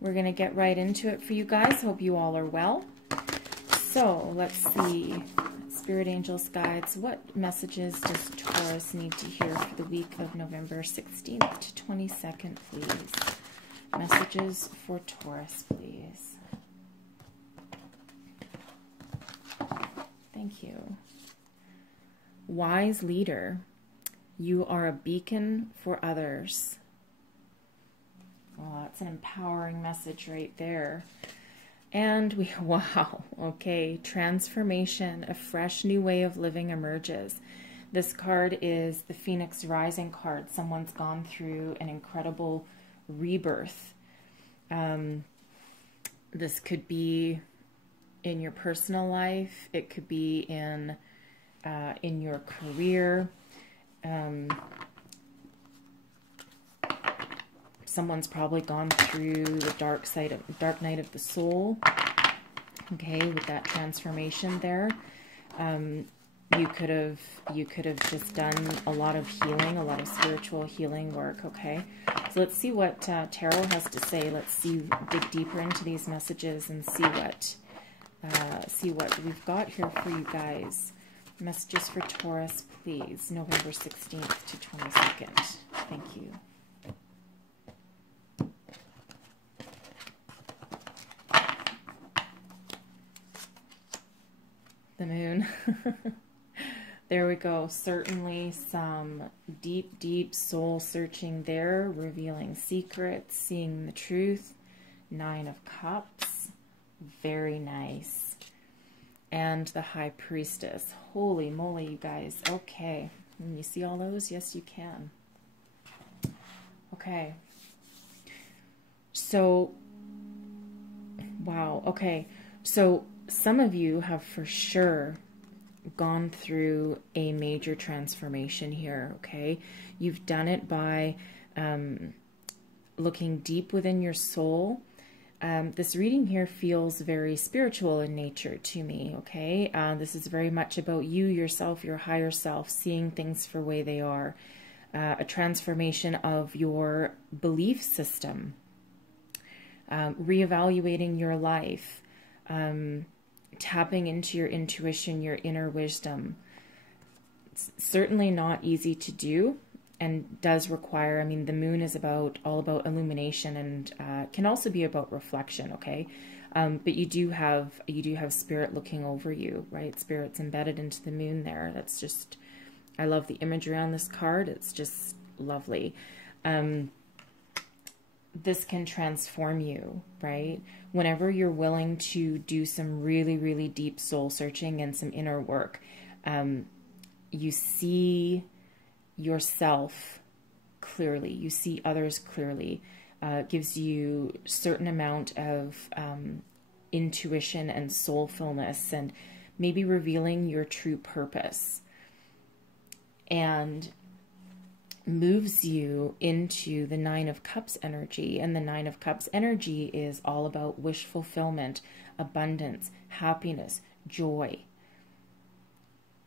We're gonna get right into it for you guys. Hope you all are well. So let's see, spirit angels, guides, what messages does Taurus need to hear for the week of November 16th to 22nd, please? Messages for Taurus, please. Thank you. Wise leader, you are a beacon for others. Well, that's an empowering message right there. And we, wow, okay, transformation, a fresh new way of living emerges. This card is the Phoenix Rising card. Someone's gone through an incredible rebirth. This could be in your personal life. It could be in your career. Someone's probably gone through the dark night of the soul. Okay, with that transformation there. You could have just done a lot of healing, a lot of spiritual healing work. Okay, so let's see what Tarot has to say. Let's dig deeper into these messages and see what we've got here for you guys. Messages for Taurus, please. November 16th to 22nd. Thank you. The moon. There we go. Certainly some deep, deep soul searching there, revealing secrets, seeing the truth. 9 of Cups. Very nice. and the High Priestess. Holy moly, you guys. Okay. Can you see all those? Yes, you can. Okay. So, wow. Okay. So some of you have for sure gone through a major transformation here. Okay. You've done it by looking deep within your soul. This reading here feels very spiritual in nature to me, okay? This is very much about you, yourself, your higher self, seeing things for the way they are. A transformation of your belief system. Reevaluating your life. Tapping into your intuition, your inner wisdom. It's certainly not easy to do, and does require, I mean, the moon is all about illumination, and can also be about reflection, okay? But you do have spirit looking over you, right? Spirit's embedded into the moon there. That's just, I love the imagery on this card. It's just lovely. This can transform you, right? Whenever you're willing to do some really, really deep soul searching and some inner work, you see yourself clearly, you see others clearly, gives you a certain amount of intuition and soulfulness, and maybe revealing your true purpose, and moves you into the Nine of Cups energy. And the Nine of Cups energy is all about wish fulfillment, abundance, happiness, joy,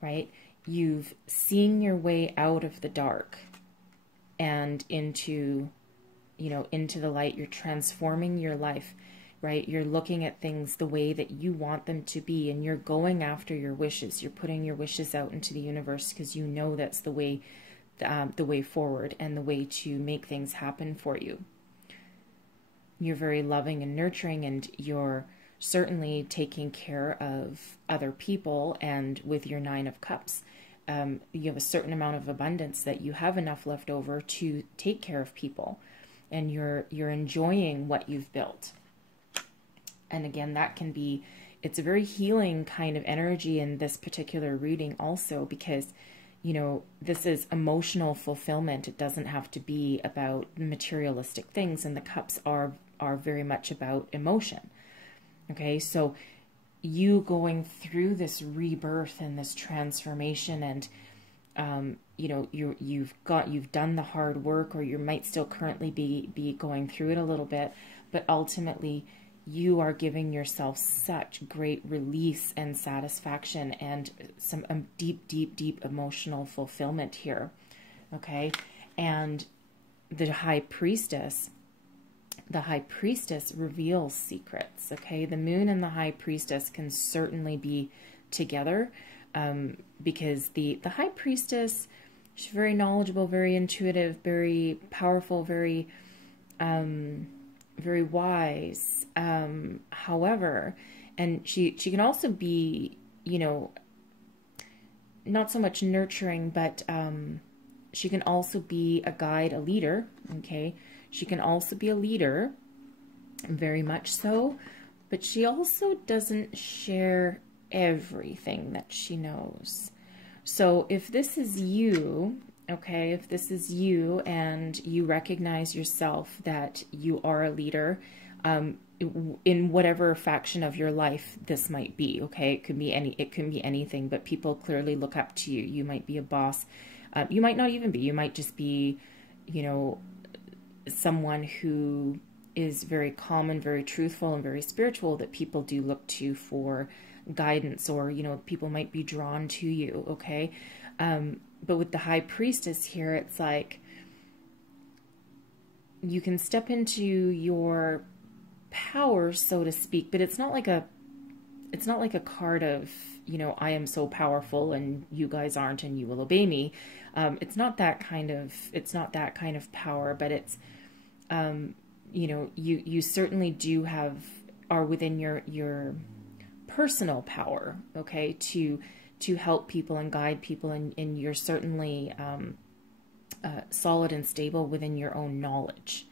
right? You've seen your way out of the dark and into, into the light. You're transforming your life, right? You're looking at things the way that you want them to be, and you're going after your wishes. You're putting your wishes out into the universe because you know that's the way forward and the way to make things happen for you. You're very loving and nurturing, and you're certainly taking care of other people. And with your Nine of Cups, you have a certain amount of abundance that you have enough left over to take care of people, and you're enjoying what you've built. And again, that can be, it's a very healing kind of energy in this particular reading also, because this is emotional fulfillment. It doesn't have to be about materialistic things, and the cups are very much about emotion. Okay, so you going through this rebirth and this transformation, and you've done the hard work, or you might still currently be going through it a little bit, but ultimately you are giving yourself such great release and satisfaction and some deep emotional fulfillment here. Okay, and the High Priestess reveals secrets. Okay, the moon and the High Priestess can certainly be together, because the High Priestess, she's very knowledgeable, very intuitive, very powerful, very wise. However, and she can also be, not so much nurturing, but she can also be a guide, a leader. Okay, she can also be a leader, very much so, but she also doesn't share everything that she knows. So if this is you, okay, if this is you and you recognize yourself that you are a leader, in whatever faction of your life this might be, okay, it could be anything, but people clearly look up to you. You might be a boss. You might not even be. You might just be, someone who is very calm and very truthful and very spiritual, that people do look to for guidance, or, people might be drawn to you, okay? But with the High Priestess here, it's like you can step into your power, so to speak, but it's not like a card of, I am so powerful and you guys aren't and you will obey me. It's not that kind of power, but it's, you certainly are within your personal power, okay, to help people and guide people, and you're certainly solid and stable within your own knowledge,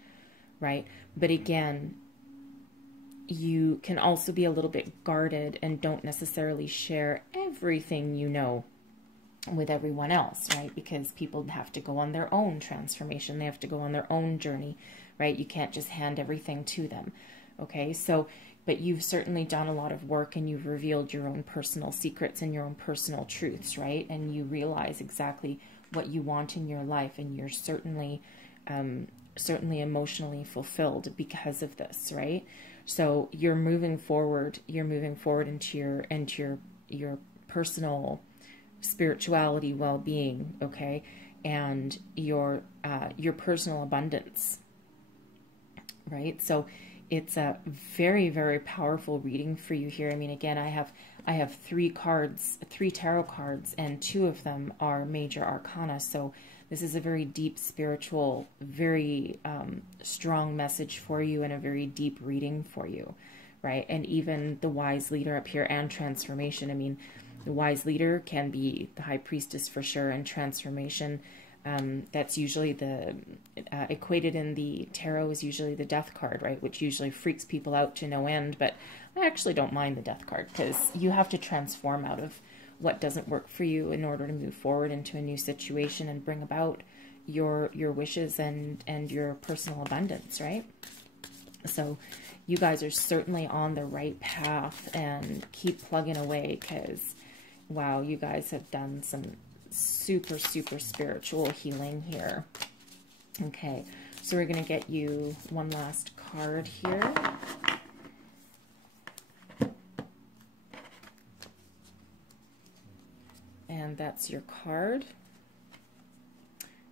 right? But again, you can also be a little bit guarded and don't necessarily share everything you know with everyone else, right? Because people have to go on their own transformation. They have to go on their own journey, right? You can't just hand everything to them. Okay, so, but you've certainly done a lot of work and you've revealed your own personal secrets and your own personal truths, right? And you realize exactly what you want in your life, and you're certainly emotionally fulfilled because of this, right? So you're moving forward into your personal spirituality, well-being, okay, and your personal abundance, right? So it's a very, very powerful reading for you here. I mean, again, I have three tarot cards, and two of them are major arcana. So this is a very deep spiritual, very strong message for you, and a very deep reading for you, right? And even the wise leader up here and transformation. I mean, the wise leader can be the high priestess for sure, and transformation, that's usually the equated in the tarot is usually the death card, right? Which usually freaks people out to no end, but I actually don't mind the death card, because you have to transform out of what doesn't work for you in order to move forward into a new situation and bring about your wishes and your personal abundance, right? So you guys are certainly on the right path, and keep plugging away, because wow, you guys have done some super, super spiritual healing here. Okay, so we're going to get you one last card here. And that's your card.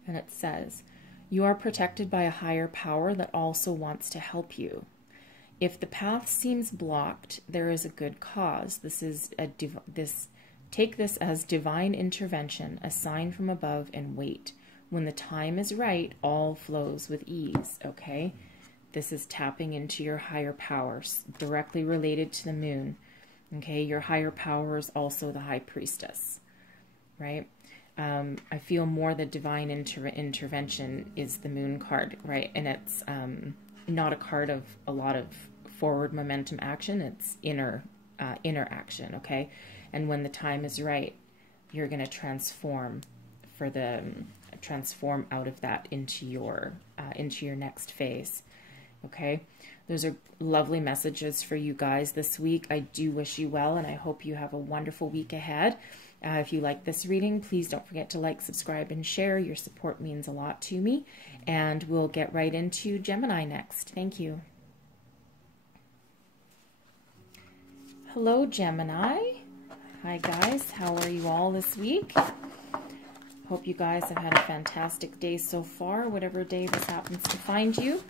And it says, you are protected by a higher power that also wants to help you. If the path seems blocked, there is a good cause. Take this as divine intervention, a sign from above, and wait. When the time is right, all flows with ease, okay? This is tapping into your higher powers, directly related to the moon, okay? Your higher power is also the high priestess, right? I feel more the divine intervention is the moon card, right? And it's not a card of a lot of forward momentum action. It's inner action, okay? And when the time is right, you're going to transform out of that into your next phase. Okay, those are lovely messages for you guys this week. I do wish you well, and I hope you have a wonderful week ahead. If you like this reading, please don't forget to like, subscribe, and share. Your support means a lot to me. And we'll get right into Gemini next. Thank you. Hello, Gemini. Hi guys, how are you all this week? Hope you guys have had a fantastic day so far, whatever day this happens to find you.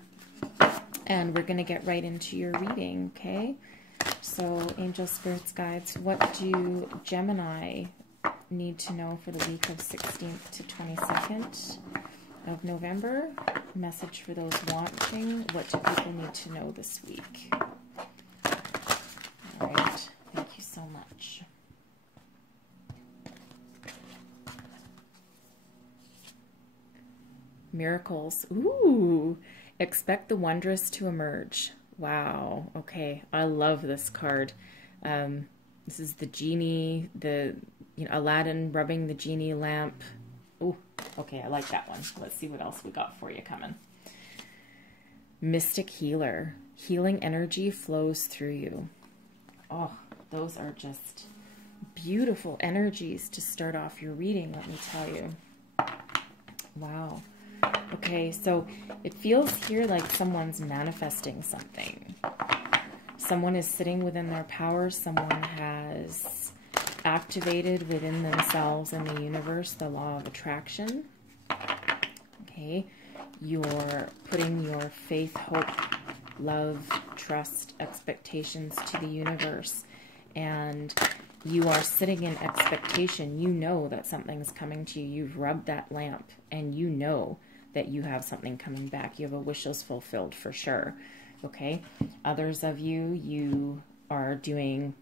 And we're going to get right into your reading, okay? So, angel, spirits, guides, what do Gemini need to know for the week of 16th to 22nd of November? Message for those watching. What do people need to know this week? All right, thank you so much. Miracles. Ooh, expect the wondrous to emerge. Wow. Okay, I love this card. This is the genie, Aladdin rubbing the genie lamp. Ooh, okay, I like that one. Let's see what else we got for you coming. Mystic healer. Healing energy flows through you. Oh, those are just beautiful energies to start off your reading, let me tell you. Wow. Okay, so it feels here like someone's manifesting something. Someone is sitting within their power. Someone has activated within themselves and the universe the law of attraction. Okay, you're putting your faith, hope, love, trust, expectations to the universe. And you are sitting in expectation. You know that something's coming to you. You've rubbed that lamp and you know that you have something coming back. You have a wishes fulfilled for sure. Okay. Others of you are doing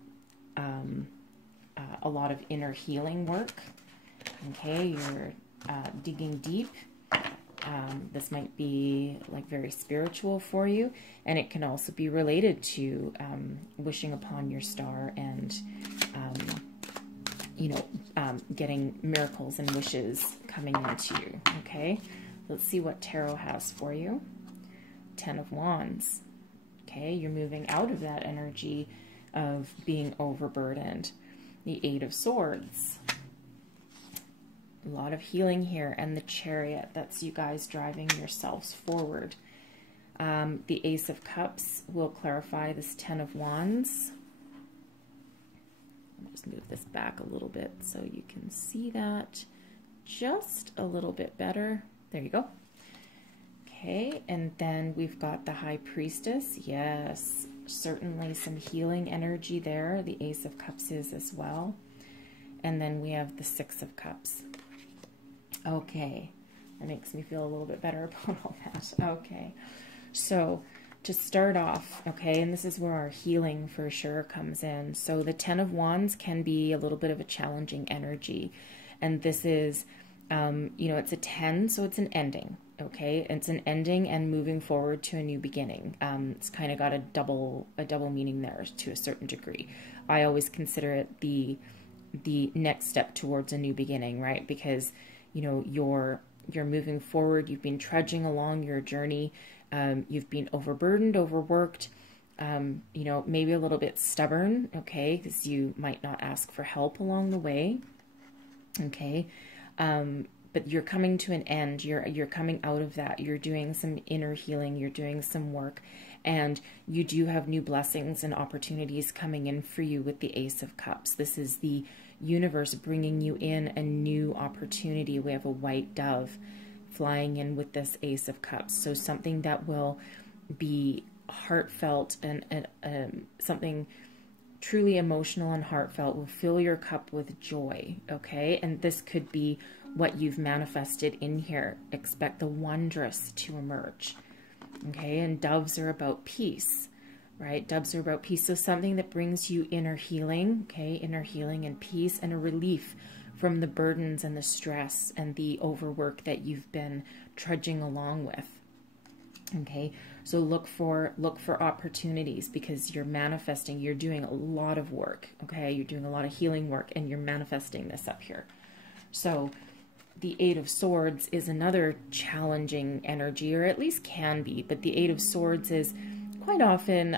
a lot of inner healing work. Okay. You're digging deep This might be like very spiritual for you, and it can also be related to wishing upon your star and, you know, getting miracles and wishes coming into you. Okay, let's see what tarot has for you. 10 of Wands. Okay, you're moving out of that energy of being overburdened. The 8 of Swords. A lot of healing here. And the Chariot. That's you guys driving yourselves forward. The Ace of Cups will clarify this 10 of Wands. I'll just move this back a little bit so you can see that just a little bit better. There you go. Okay, and then we've got the High Priestess. Yes, certainly some healing energy there. The Ace of Cups is as well. And then we have the 6 of Cups. Okay, that makes me feel a little bit better about all that. Okay, so to start off, okay, and this is where our healing for sure comes in. So the 10 of Wands can be a little bit of a challenging energy. And this is, you know, it's a 10, so it's an ending. Okay, it's an ending and moving forward to a new beginning. It's kind of got a double meaning there to a certain degree. I always consider it the next step towards a new beginning, right? Because, you know, you're moving forward. You've been trudging along your journey. You've been overburdened, overworked. You know, maybe a little bit stubborn. Okay, because you might not ask for help along the way. Okay. But you're coming to an end. You're coming out of that. You're doing some inner healing. You're doing some work. And you do have new blessings and opportunities coming in for you with the Ace of Cups. This is the universe bringing you in a new opportunity. We have a white dove flying in with this Ace of Cups. So something that will be heartfelt and something truly emotional and heartfelt will fill your cup with joy. Okay. And this could be what you've manifested in here. Expect the wondrous to emerge. Okay, and doves are about peace, right? Doves are about peace. So something that brings you inner healing, okay, inner healing and peace and a relief from the burdens and the stress and the overwork that you've been trudging along with. Okay, so look for opportunities because you're manifesting, you're doing a lot of work, okay? You're doing a lot of healing work and you're manifesting this up here. So the 8 of Swords is another challenging energy, or at least can be, but the 8 of Swords is quite often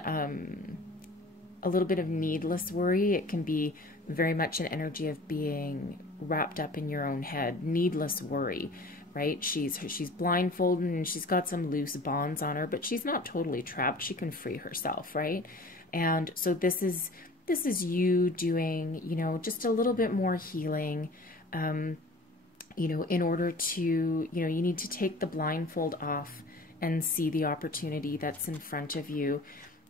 a little bit of needless worry. It can be very much an energy of being wrapped up in your own head, needless worry, right? She's blindfolded and she's got some loose bonds on her, but she's not totally trapped. She can free herself, right? And so this is you doing, you know, just a little bit more healing, you know, in order to, you know, you need to take the blindfold off and see the opportunity that's in front of you.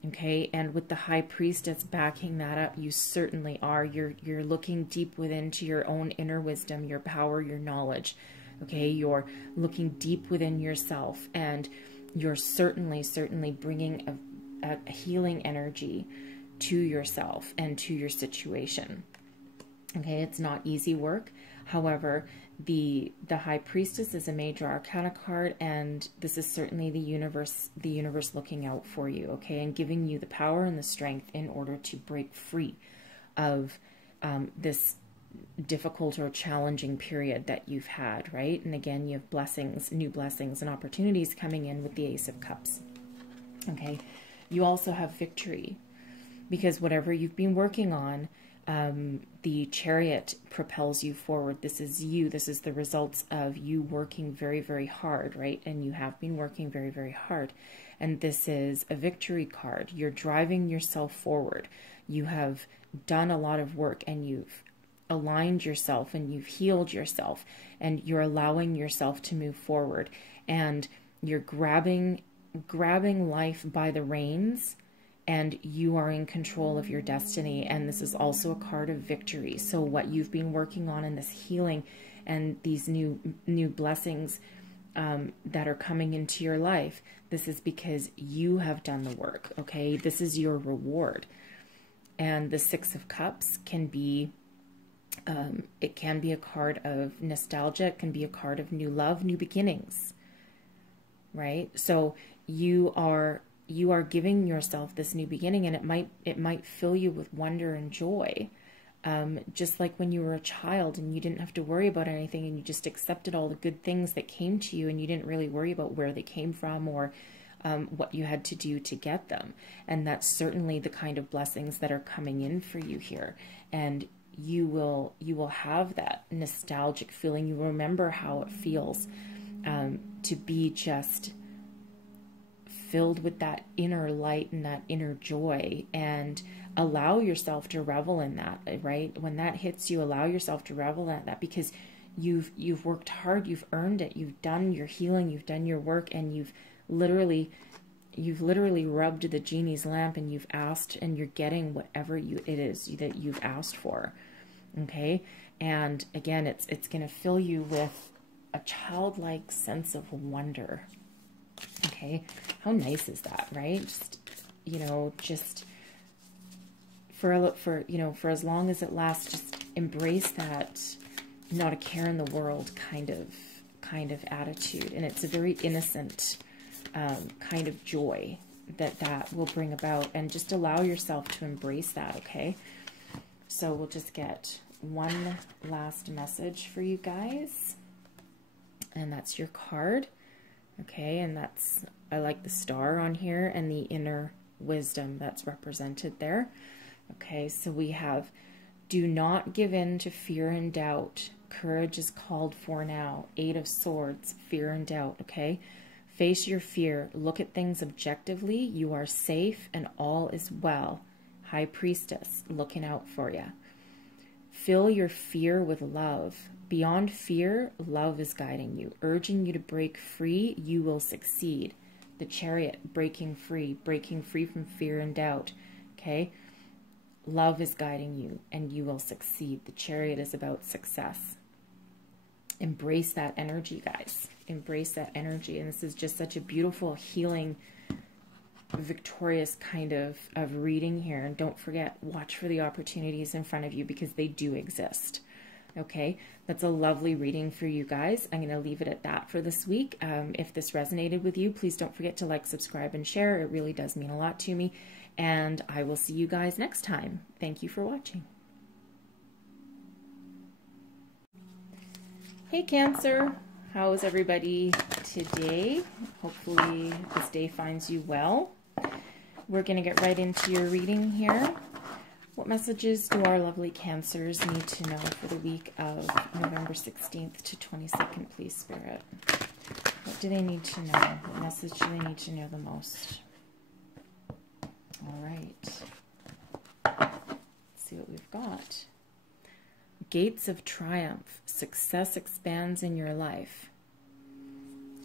Okay. And with the High Priestess backing that up, you certainly are. You're looking deep within to your own inner wisdom, your power, your knowledge. Okay. You're looking deep within yourself and you're certainly bringing a healing energy to yourself and to your situation. Okay. It's not easy work. However, the High Priestess is a major arcana card, and this is certainly the universe looking out for you, okay, and giving you the power and the strength in order to break free of this difficult or challenging period that you've had, right? And again, you have blessings, new blessings and opportunities coming in with the Ace of Cups, okay? You also have victory because whatever you've been working on, the Chariot propels you forward. This is you. This is the results of you working very, very hard, right? And you have been working very, very hard. And this is a victory card. You're driving yourself forward. You have done a lot of work and you've aligned yourself and you've healed yourself and you're allowing yourself to move forward. And you're grabbing life by the reins, and you are in control of your destiny. And this is also a card of victory. So what you've been working on in this healing and these new blessings that are coming into your life, this is because you have done the work, okay? This is your reward. And the 6 of Cups can be, it can be a card of nostalgia. It can be a card of new love, new beginnings, right? So you are giving yourself this new beginning, and it might fill you with wonder and joy. Just like when you were a child and you didn't have to worry about anything and you just accepted all the good things that came to you and you didn't really worry about where they came from or what you had to do to get them. And that's certainly the kind of blessings that are coming in for you here. And you will have that nostalgic feeling. You remember how it feels to be just filled with that inner light and that inner joy, and allow yourself to revel in that, right? When that hits you, allow yourself to revel in that, because you've worked hard, you've earned it, you've done your healing, you've done your work, and you've literally rubbed the genie's lamp, and you've asked, and you're getting whatever it is that you've asked for. Okay? And again, it's going to fill you with a childlike sense of wonder. Okay? How nice is that, right? Just, just for as long as it lasts, just embrace that not a care in the world kind of attitude. And it's a very innocent kind of joy that will bring about, and just allow yourself to embrace that. Okay? So we'll just get one last message for you guys, and that's your card. Okay, and I like the star on here and the inner wisdom that's represented there. Okay, so we have, do not give in to fear and doubt. Courage is called for now. 8 of Swords, fear and doubt. Okay, face your fear. Look at things objectively. You are safe and all is well. High Priestess, looking out for you. Fill your fear with love. Beyond fear, love is guiding you, urging you to break free. You will succeed. The Chariot, breaking free from fear and doubt. Okay? Love is guiding you, and you will succeed. The Chariot is about success. Embrace that energy, guys. Embrace that energy. And this is just such a beautiful, healing, victorious kind of reading here. And don't forget, watch for the opportunities in front of you, because they do exist. Okay, that's a lovely reading for you guys. I'm going to leave it at that for this week. If this resonated with you, please don't forget to like, subscribe, and share. It really does mean a lot to me. And I will see you guys next time. Thank you for watching. Hey Cancer, how is everybody today? Hopefully this day finds you well. We're going to get right into your reading here. What messages do our lovely Cancers need to know for the week of November 16th to 22nd, please, Spirit? What do they need to know? What message do they need to know the most? All right. Let's see what we've got. Gates of triumph. Success expands in your life.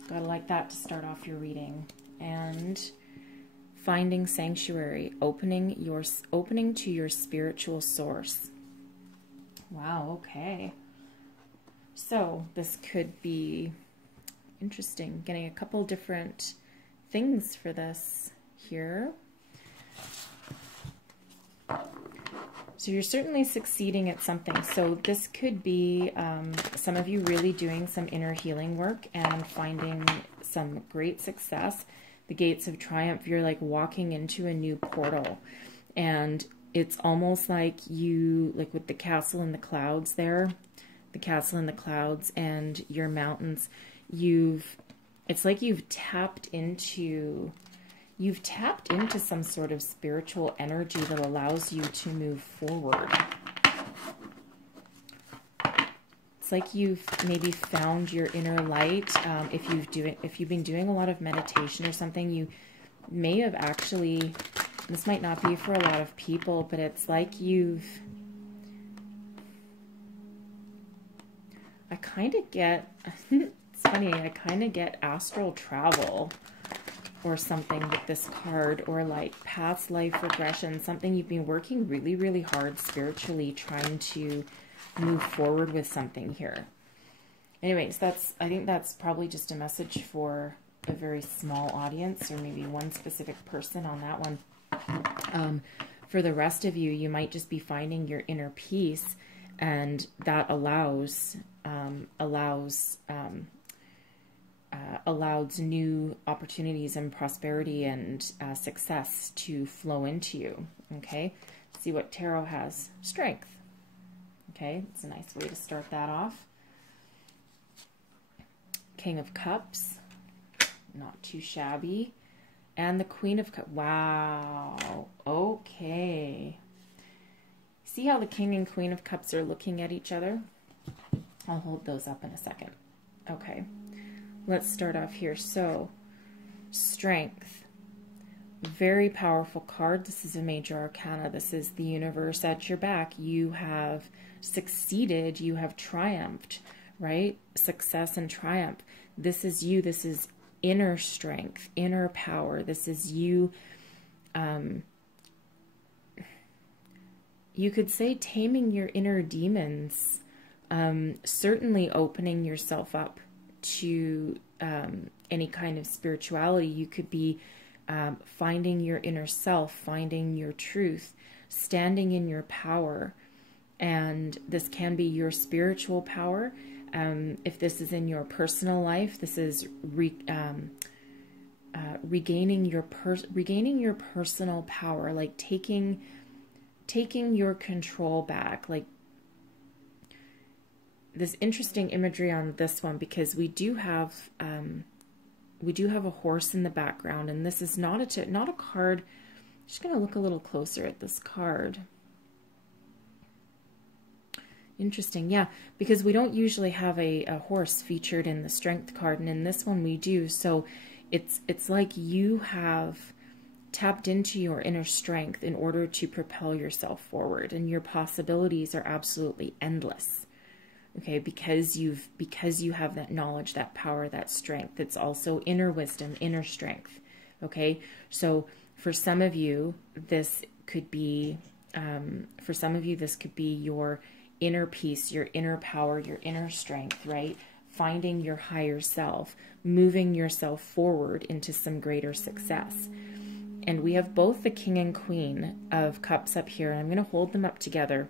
Gotta like that to start off your reading. And finding sanctuary, opening to your spiritual source. Wow, okay. So this could be interesting. Getting a couple different things for this here. So you're certainly succeeding at something. So this could be some of you really doing some inner healing work and finding some great success. The gates of triumph, you're like walking into a new portal, and it's almost like you, like with the castle in the clouds there, the castle in the clouds and your mountains, it's like you've tapped into some sort of spiritual energy that allows you to move forward. It's like you've maybe found your inner light. If you've been doing a lot of meditation or something, you may have actually, this might not be for a lot of people, but it's like I kind of get, it's funny, I kind of get astral travel or something with this card, or like past life regression, something you've been working really, really hard spiritually trying to move forward with something here. Anyways, I think that's probably just a message for a very small audience, or maybe one specific person on that one. For the rest of you, you might just be finding your inner peace, allows new opportunities and prosperity and success to flow into you. Okay, see what tarot has. Strength. Okay, it's a nice way to start that off. King of Cups, not too shabby. And the Queen of Cups. Wow. Okay. See how the King and Queen of Cups are looking at each other? I'll hold those up in a second. Okay. Let's start off here. So, Strength. Very powerful card. This is a major arcana. This is the universe at your back. You have succeeded. You have triumphed, right? Success and triumph. This is you. This is inner strength, inner power. This is you. You could say taming your inner demons, certainly opening yourself up to any kind of spirituality. You could be finding your inner self, finding your truth, standing in your power. And this can be your spiritual power. If this is in your personal life, this is regaining your personal power, like taking your control back. Like, this interesting imagery on this one, because we do have a horse in the background, and this is not a card. I'm just going to look a little closer at this card. Interesting, yeah, because we don't usually have a horse featured in the Strength card, and in this one we do. So it's like you have tapped into your inner strength in order to propel yourself forward, and your possibilities are absolutely endless. Okay, because you have that knowledge, that power, that strength. It's also inner wisdom, inner strength. Okay, so for some of you, this could be your inner peace, your inner power, your inner strength, right? Finding your higher self, moving yourself forward into some greater success. And we have both the King and Queen of Cups up here, and I'm going to hold them up together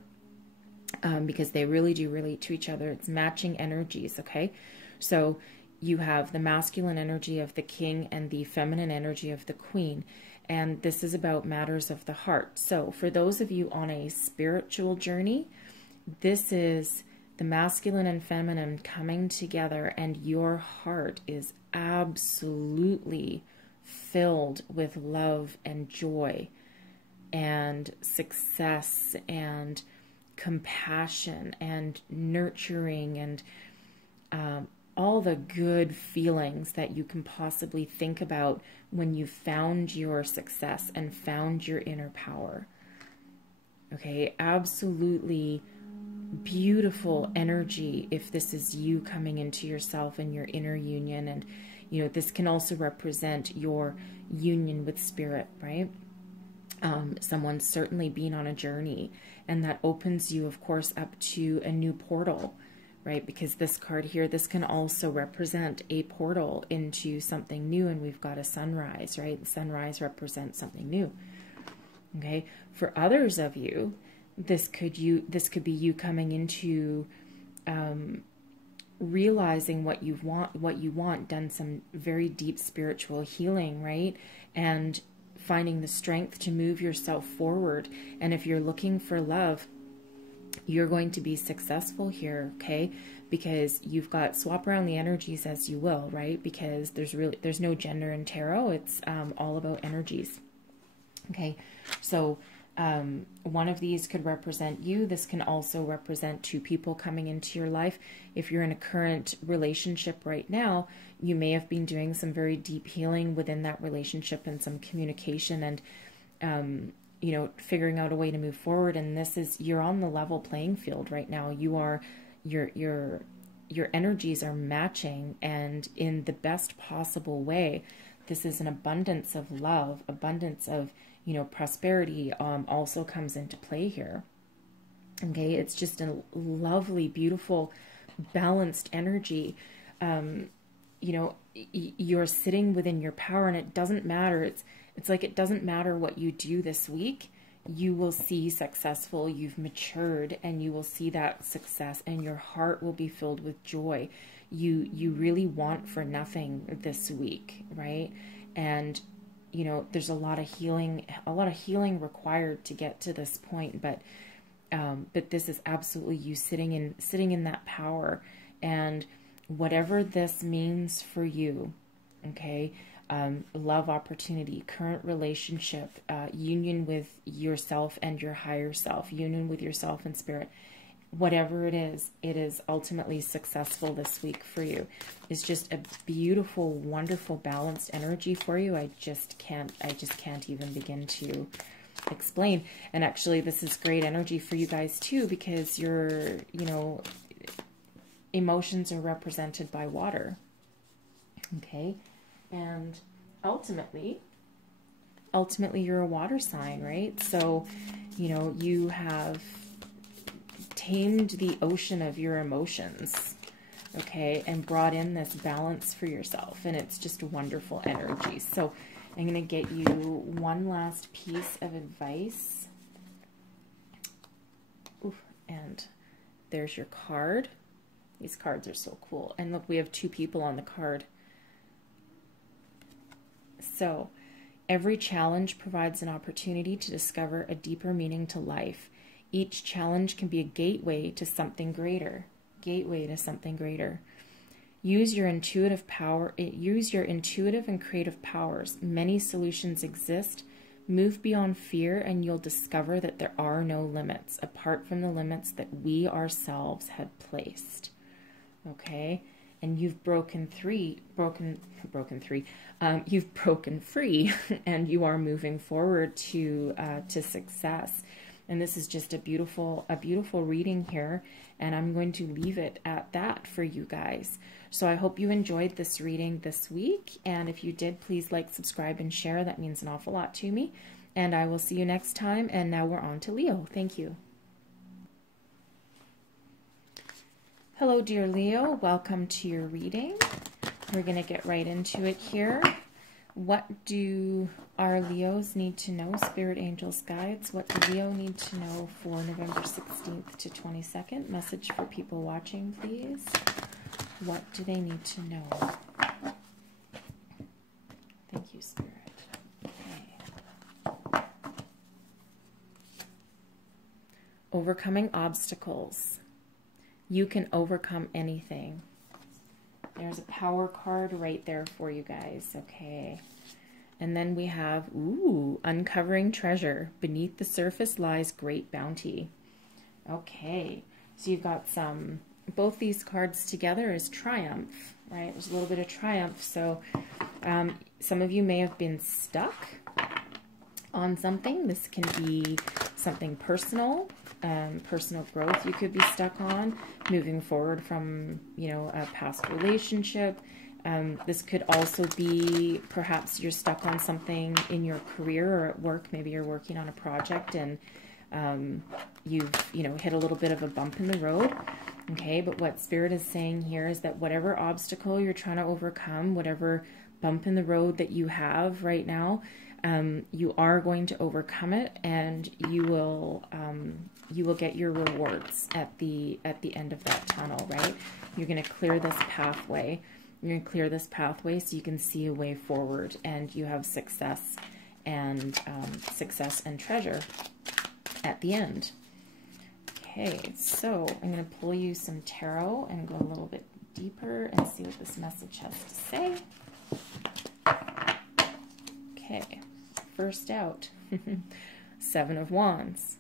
because they really do relate to each other. It's matching energies, okay? So you have the masculine energy of the King and the feminine energy of the Queen, and this is about matters of the heart. So for those of you on a spiritual journey, this is the masculine and feminine coming together, and your heart is absolutely filled with love and joy and success and compassion and nurturing and all the good feelings that you can possibly think about when you found your success and found your inner power. Okay, absolutely beautiful energy if this is you coming into yourself and your inner union. And you know, this can also represent your union with spirit, right? Someone's certainly been on a journey, and that opens you, of course, up to a new portal, right? Because this card here, this can also represent a portal into something new, and we've got a sunrise, right? The sunrise represents something new. Okay, for others of you, this could be you coming into realizing what you want, done some very deep spiritual healing, right? And finding the strength to move yourself forward. And if you're looking for love, you're going to be successful here, okay? Because you've got, swap around the energies as you will, right? Because there's no gender in tarot. It's all about energies. Okay, so one of these could represent you. This can also represent two people coming into your life. If you're in a current relationship right now, you may have been doing some very deep healing within that relationship and some communication and, you know, figuring out a way to move forward. And this is, you're on the level playing field right now. You are, your energies are matching, and in the best possible way. This is an abundance of love, abundance of, you know, prosperity also comes into play here. Okay, it's just a lovely, beautiful, balanced energy. You know, you're sitting within your power, and it doesn't matter. It's like, it doesn't matter what you do this week. You will see successful. You've matured, and you will see that success, and your heart will be filled with joy. you really want for nothing this week, right? And you know, there's a lot of healing required to get to this point, but this is absolutely you sitting in that power. And whatever this means for you, okay, love opportunity, current relationship, union with yourself and your higher self, union with yourself and spirit, whatever it is ultimately successful this week for you. It's just a beautiful, wonderful, balanced energy for you. I just can't even begin to explain. And actually, this is great energy for you guys too, because your, you know, emotions are represented by water. Okay. And ultimately you're a water sign, right? So, you know, you have tamed the ocean of your emotions, okay, and brought in this balance for yourself, and it's just wonderful energy. So I'm going to get you one last piece of advice. Ooh, and there's your card. These cards are so cool. And look, we have 2 people on the card. So every challenge provides an opportunity to discover a deeper meaning to life. Each challenge can be a gateway to something greater. Use your intuitive power. Use your intuitive and creative powers. Many solutions exist. Move beyond fear, and you'll discover that there are no limits apart from the limits that we ourselves had placed. Okay, and you've broken free, and you are moving forward to success. And this is just a beautiful reading here, and I'm going to leave it at that for you guys. So I hope you enjoyed this reading this week, and if you did, please like, subscribe, and share. That means an awful lot to me, and I will see you next time. And now we're on to Leo. Thank you. Hello, dear Leo. Welcome to your reading. We're going to get right into it here. What do our Leos need to know? Spirit, angels, guides. What do Leo need to know for November 16th to 22nd? Message for people watching, please. What do they need to know? Thank you, Spirit. Okay. Overcoming obstacles. You can overcome anything. There's a power card right there for you guys, okay? And then we have, ooh, uncovering treasure. Beneath the surface lies great bounty. Okay, so you've got both these cards together is triumph, right? There's a little bit of triumph. So some of you may have been stuck on something. This can be something personal. Personal growth you could be stuck on, moving forward from, you know, a past relationship. This could also be perhaps you're stuck on something in your career or at work. Maybe you're working on a project and you've, you know, hit a little bit of a bump in the road. Okay, but what Spirit is saying here is that whatever obstacle you're trying to overcome, whatever bump in the road that you have right now, you are going to overcome it, and you will get your rewards at the end of that tunnel, right? You're going to clear this pathway. You're going to clear this pathway so you can see a way forward, and you have success and treasure at the end. Okay, so I'm going to pull you some tarot and go a little bit deeper and see what this message has to say. Okay, first out, 7 of Wands.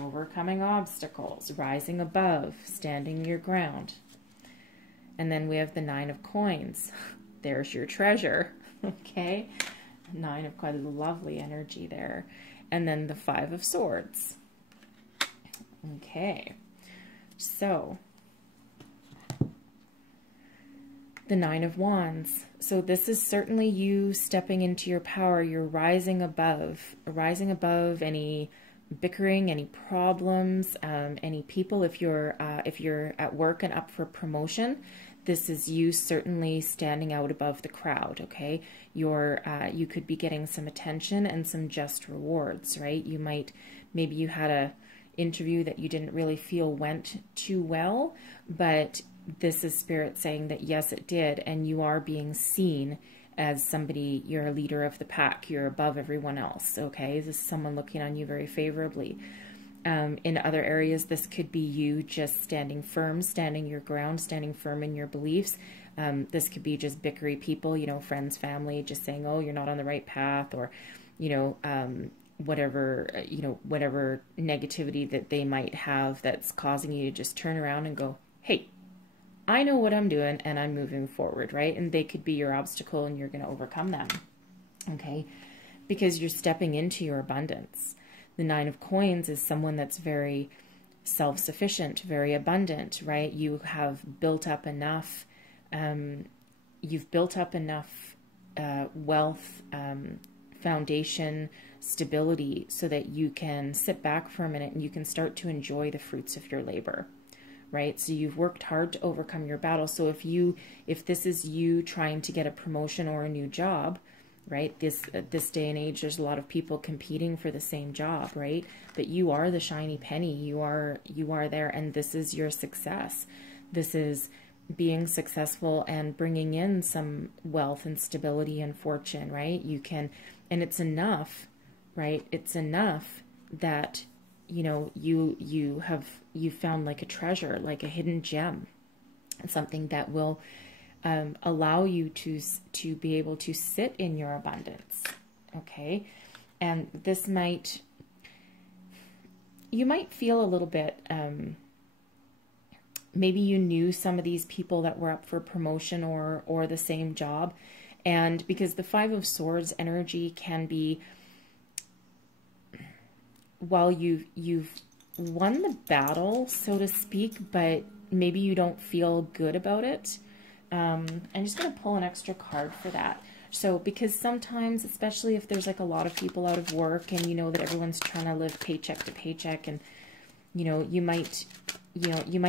Overcoming obstacles, rising above, standing your ground. And then we have the 9 of Coins. There's your treasure, okay? 9 of Coins, lovely energy there. And then the 5 of Swords. Okay, so the 9 of Wands. So this is certainly you stepping into your power. You're rising above any bickering, any problems, any people. If you're at work and up for promotion, this is you certainly standing out above the crowd. Okay, you could be getting some attention and some just rewards, right? Maybe you had a interview that you didn't really feel went too well, but this is Spirit saying that yes, it did, and you are being seen as somebody, you're a leader of the pack, you're above everyone else, okay? This is someone looking on you very favorably. In other areas, this could be you just standing firm, standing your ground, standing firm in your beliefs. This could be just bickery people, you know, friends, family, just saying, oh, you're not on the right path, or, you know, whatever, you know, whatever negativity that they might have that's causing you to just turn around and go, hey, I know what I'm doing and I'm moving forward, right? And they could be your obstacle and you're going to overcome them, okay? Because you're stepping into your abundance. The Nine of Coins is someone that's very self-sufficient, very abundant, right? You have built up enough, wealth, foundation, stability, so that you can sit back for a minute and you can start to enjoy the fruits of your labor, right? So you've worked hard to overcome your battle. So if this is you trying to get a promotion or a new job, right? This day and age, there's a lot of people competing for the same job, right? But you are the shiny penny. You are there, and this is your success. This is being successful and bringing in some wealth and stability and fortune, right? You can, and it's enough, right? It's enough that, you know, you found like a treasure, like a hidden gem, something that will allow you to be able to sit in your abundance, okay? And this you might feel a little bit, maybe you knew some of these people that were up for promotion or the same job, and because the Five of Swords energy can be, while you've won the battle, so to speak, but maybe you don't feel good about it. I'm just going to pull an extra card for that. So, because sometimes, especially if there's like a lot of people out of work and you know that everyone's trying to live paycheck to paycheck, and you know, you might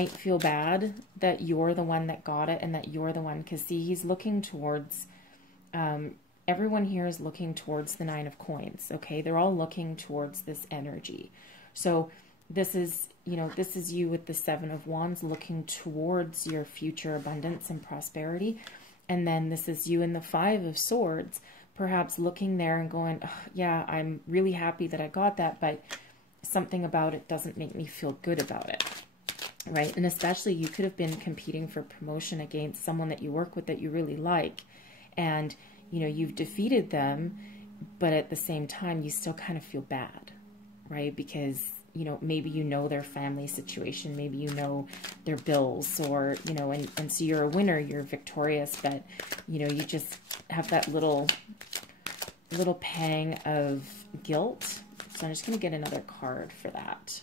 feel bad that you're the one that got it and that you're the one, because see, he's looking towards, everyone here is looking towards the Nine of Coins, okay? They're all looking towards this energy. So this is, you know, this is you with the Seven of Wands looking towards your future abundance and prosperity. And then this is you in the Five of Swords, perhaps looking there and going, oh, yeah, I'm really happy that I got that, but something about it doesn't make me feel good about it, right? And especially you could have been competing for promotion against someone that you work with that you really like. And, you know, you've defeated them, but at the same time, you still kind of feel bad, right? Because, you know, maybe you know their family situation, maybe you know their bills, or, you know, and so you're a winner, you're victorious, but, you know, you just have that little pang of guilt. So I'm just going to get another card for that.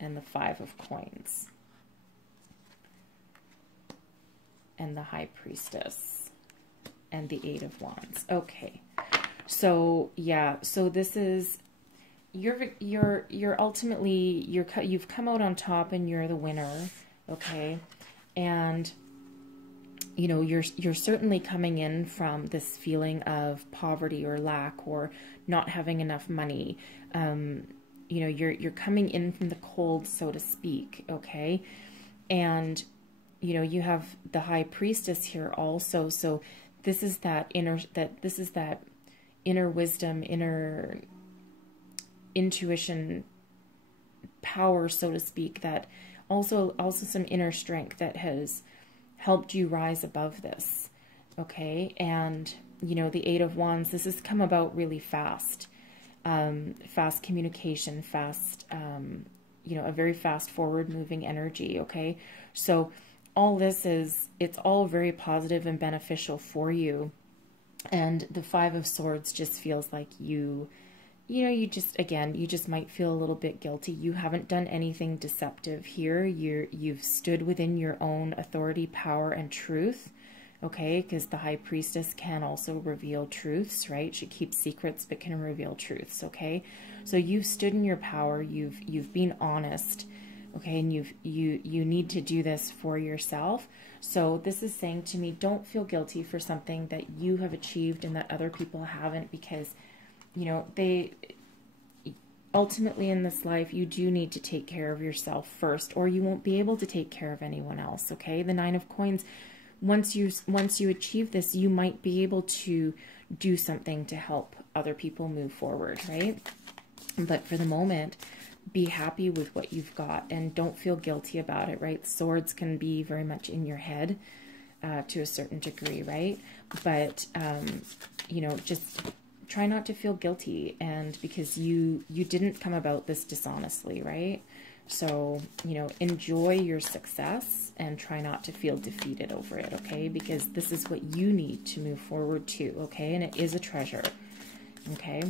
And the Five of Coins. And the High Priestess. And the Eight of Wands. Okay. So, yeah. So this is, you're ultimately, you've come out on top and you're the winner. Okay. And, you know, you're certainly coming in from this feeling of poverty or lack or not having enough money. You know, you're coming in from the cold, so to speak. Okay. And, you know, you have the High Priestess here also. So this is that inner wisdom, inner intuition power, so to speak, that also some inner strength that has helped you rise above this. Okay. And, you know, the Eight of Wands, this has come about really fast. Fast communication, fast, you know, a very fast forward moving energy. Okay. So all this it's all very positive and beneficial for you. And the Five of Swords just feels like you just might feel a little bit guilty. You haven't done anything deceptive here. You've stood within your own authority, power, and truth. Okay, because the High Priestess can also reveal truths, right? She keeps secrets but can reveal truths. Okay, so you've stood in your power. You've been honest. Okay, and you need to do this for yourself. So this is saying to me, don't feel guilty for something that you have achieved and that other people haven't, because, you know, ultimately in this life, you do need to take care of yourself first, or you won't be able to take care of anyone else, okay? The Nine of Coins, once you achieve this, you might be able to do something to help other people move forward, right? But for the moment, be happy with what you've got and don't feel guilty about it, right? Swords can be very much in your head to a certain degree, right? But, you know, just try not to feel guilty, and because you didn't come about this dishonestly, right? So, you know, enjoy your success and try not to feel defeated over it, okay? Because this is what you need to move forward to, okay? And it is a treasure, okay?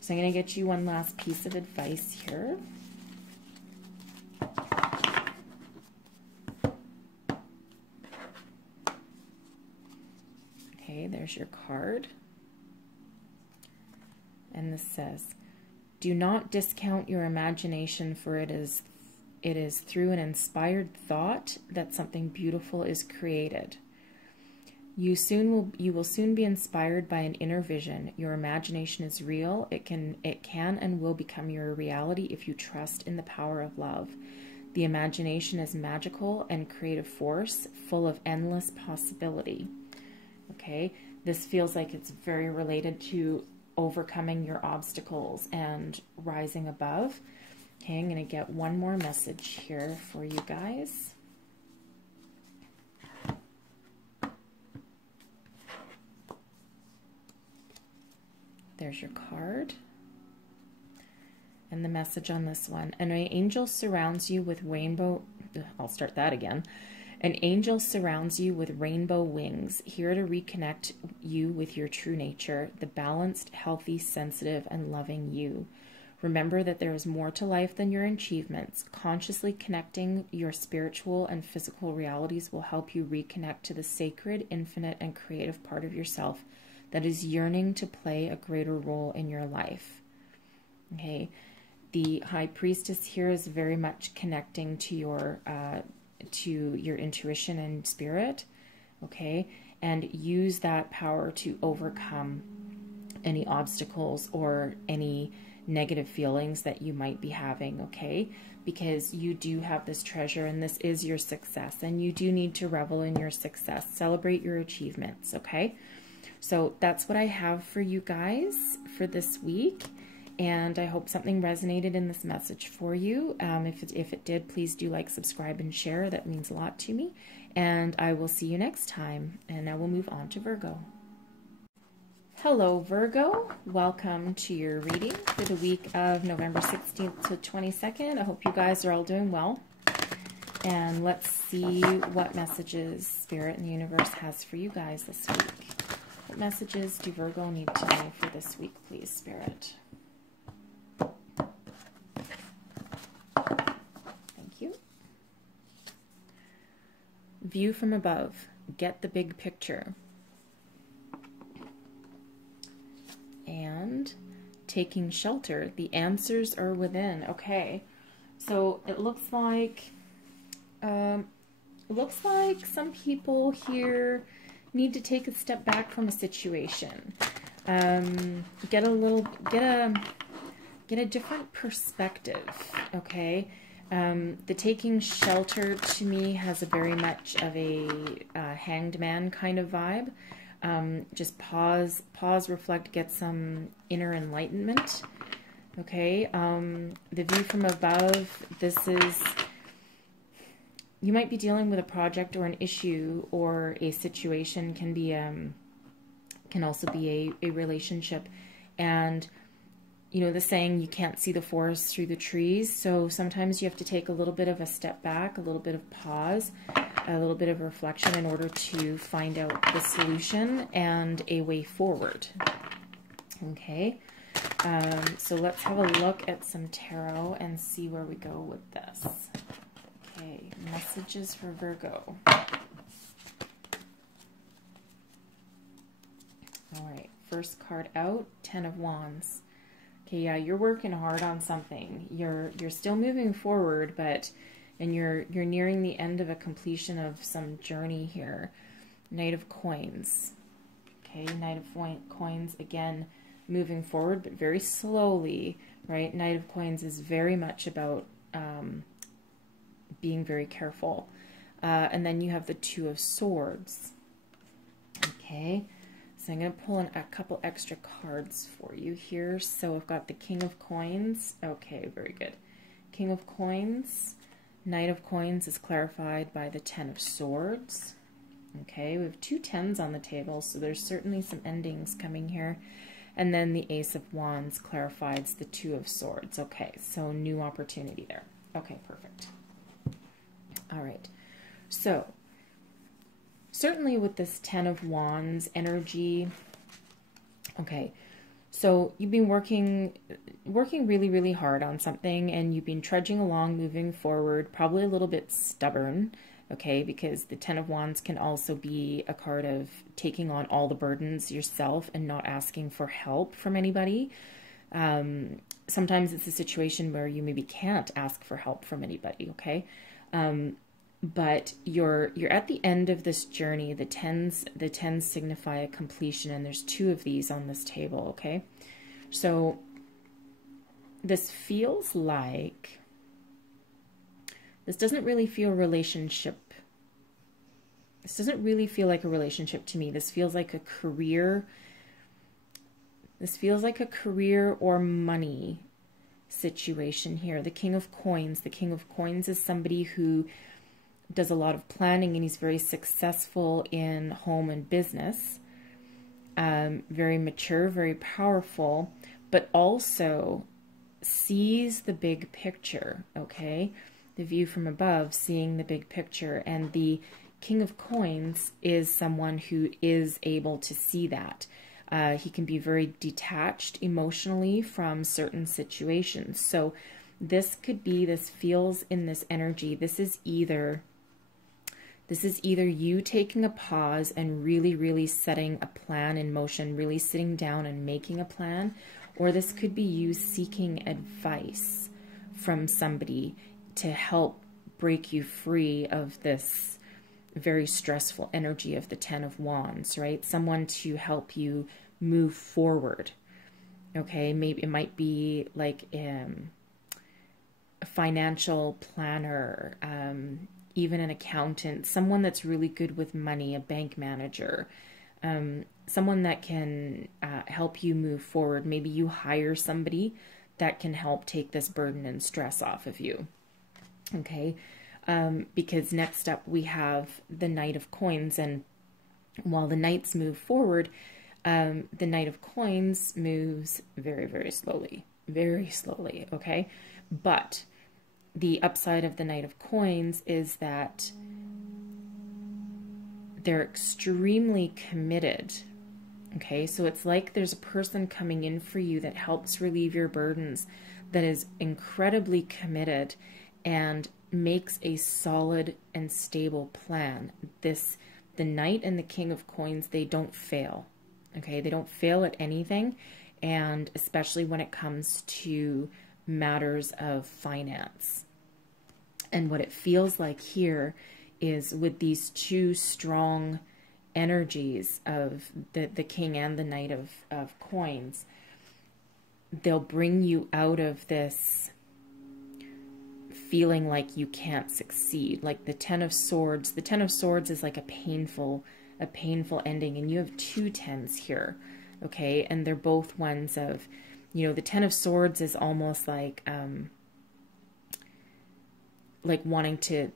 So I'm going to get you one last piece of advice here. Okay, there's your card. And this says, do not discount your imagination, for it is through an inspired thought that something beautiful is created. You will soon be inspired by an inner vision. Your imagination is real. It can and will become your reality if you trust in the power of love. The imagination is magical and creative force, full of endless possibility. Okay, this feels like it's very related to overcoming your obstacles and rising above. Okay, I'm going to get one more message here for you guys. There's your card. And the message on this one. An angel surrounds you with rainbow... I'll start that again. An angel surrounds you with rainbow wings, here to reconnect you with your true nature, the balanced, healthy, sensitive, and loving you. Remember that there is more to life than your achievements. Consciously connecting your spiritual and physical realities will help you reconnect to the sacred, infinite, and creative part of yourself that is yearning to play a greater role in your life. Okay, the High Priestess here is very much connecting to your intuition and spirit, okay? And use that power to overcome any obstacles or any negative feelings that you might be having, okay? Because you do have this treasure and this is your success, and you do need to revel in your success. Celebrate your achievements, okay? So that's what I have for you guys for this week. And I hope something resonated in this message for you. If it did, please do like, subscribe, and share. That means a lot to me. And I will see you next time. And now we'll move on to Virgo. Hello, Virgo. Welcome to your reading for the week of November 16th to 22nd. I hope you guys are all doing well. And let's see what messages Spirit and the Universe has for you guys this week. What messages do Virgo need to know for this week, please, Spirit? View from above. Get the big picture. And taking shelter. The answers are within. Okay. So it looks like some people here need to take a step back from a situation. Get a different perspective. Okay. The taking shelter to me has a very much of a hanged man kind of vibe. Just pause, reflect, get some inner enlightenment. Okay. The view from above, this is, you might be dealing with a project or an issue or a situation, can also be a relationship. And you know, the saying, you can't see the forest through the trees. So sometimes you have to take a little bit of a step back, a little bit of pause, a little bit of reflection in order to find out the solution and a way forward. Okay. So let's have a look at some tarot and see where we go with this. Okay. Messages for Virgo. All right. First card out, 10 of Wands. Okay, yeah, you're working hard on something. You're still moving forward, and you're nearing the end of a completion of some journey here. Knight of Coins. Okay, Knight of Coins again. moving forward, but very slowly, right? Knight of Coins is very much about being very careful. And then you have the Two of Swords. Okay, so I'm going to pull in a couple extra cards for you here. So I've got the King of Coins. Okay, very good. King of Coins. Knight of Coins is clarified by the Ten of Swords. Okay, we have two tens on the table, so there's certainly some endings coming here. And then the Ace of Wands clarifies the Two of Swords. Okay, so new opportunity there. Okay, perfect. All right, so certainly with this Ten of Wands energy, okay, so you've been working really, really hard on something, and you've been trudging along, moving forward, probably a little bit stubborn, okay, because the Ten of Wands can also be a card of taking on all the burdens yourself and not asking for help from anybody. Sometimes it's a situation where you maybe can't ask for help from anybody, okay? But you're at the end of this journey. The tens signify a completion, and there's two of these on this table, okay? So this feels like, this doesn't really feel relationship. This doesn't really feel like a relationship to me. This feels like a career. This feels like a career or money situation here. The King of Coins. The King of Coins is somebody who does a lot of planning, and he's very successful in home and business. Very mature, very powerful, but also sees the big picture, okay? The view from above, seeing the big picture. And the King of Coins is someone who is able to see that. He can be very detached emotionally from certain situations. So this could be, this feels in this energy, this is either you taking a pause and really, really setting a plan in motion, really sitting down and making a plan, or this could be you seeking advice from somebody to help break you free of this very stressful energy of the Ten of Wands, right? Someone to help you move forward, okay? Maybe it might be like a financial planner, even an accountant, someone that's really good with money, a bank manager, someone that can help you move forward. Maybe you hire somebody that can help take this burden and stress off of you, okay? Because next up we have the Knight of Coins, and while the Knights move forward, the Knight of Coins moves very, very slowly, okay? But the upside of the Knight of Coins is that they're extremely committed, okay? So it's like there's a person coming in for you that helps relieve your burdens, that is incredibly committed and makes a solid and stable plan. The Knight and the King of Coins, they don't fail, okay? They don't fail at anything, and especially when it comes to matters of finance. And what it feels like here is, with these two strong energies of the King and the Knight of Coins, they'll bring you out of this feeling like you can't succeed. Like the Ten of Swords is like a painful ending, and you have two tens here, okay? And they're both ones of, you know, the Ten of Swords is almost like wanting to,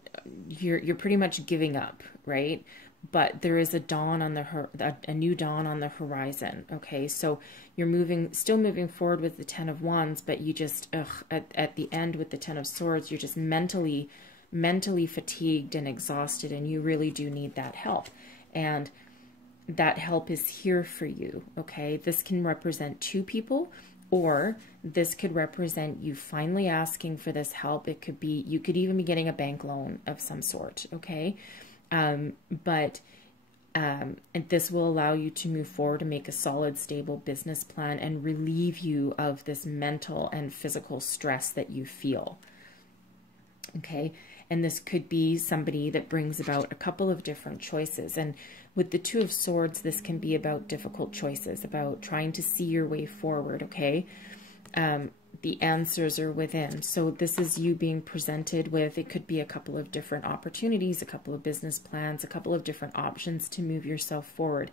you're pretty much giving up, right? But there is a dawn on a new dawn on the horizon, okay? So you're still moving forward with the Ten of Wands, but you just, at the end with the Ten of Swords, you're just mentally fatigued and exhausted, and you really do need that help. And that help is here for you, okay? This can represent two people, or this could represent you finally asking for this help. It could be, you could even be getting a bank loan of some sort, okay? And this will allow you to move forward and make a solid, stable business plan and relieve you of this mental and physical stress that you feel, okay? And this could be somebody that brings about a couple of different choices. And with the Two of Swords, this can be about difficult choices, about trying to see your way forward, okay? The answers are within. So this is you being presented with, it could be a couple of different opportunities, a couple of business plans, a couple of different options to move yourself forward.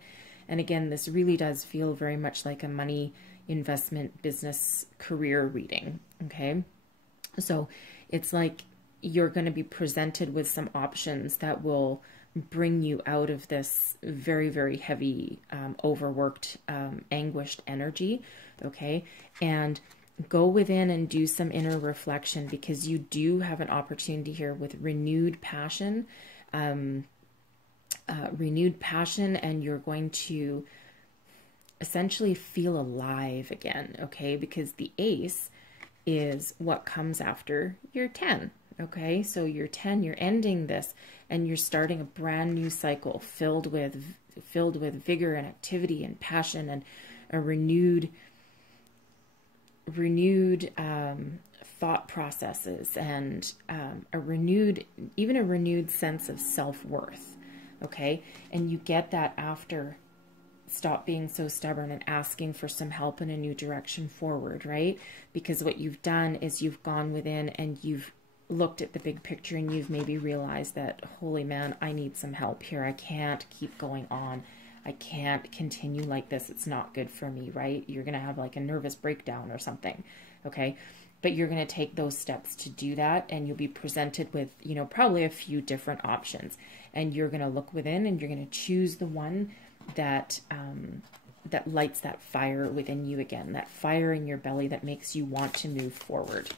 And again, this really does feel very much like a money, investment, business, career reading, okay? So it's like you're going to be presented with some options that will bring you out of this very, very heavy, overworked, anguished energy, okay? And go within and do some inner reflection, because you do have an opportunity here with renewed passion, and you're going to essentially feel alive again, okay? Because the Ace is what comes after your 10, okay? So your 10, you're ending this and you're starting a brand new cycle filled with vigor and activity and passion and a renewed thought processes and even a renewed sense of self-worth, okay? And you get that after stop being so stubborn and asking for some help in a new direction forward, right? Because what you've done is you've gone within and you've looked at the big picture and you've maybe realized that, holy man, I need some help here. I can't keep going on. I can't continue like this. It's not good for me, right? You're going to have like a nervous breakdown or something, okay? But you're going to take those steps to do that, and you'll be presented with, you know, probably a few different options. And you're going to look within and you're going to choose the one that that lights that fire within you again, that fire in your belly that makes you want to move forward.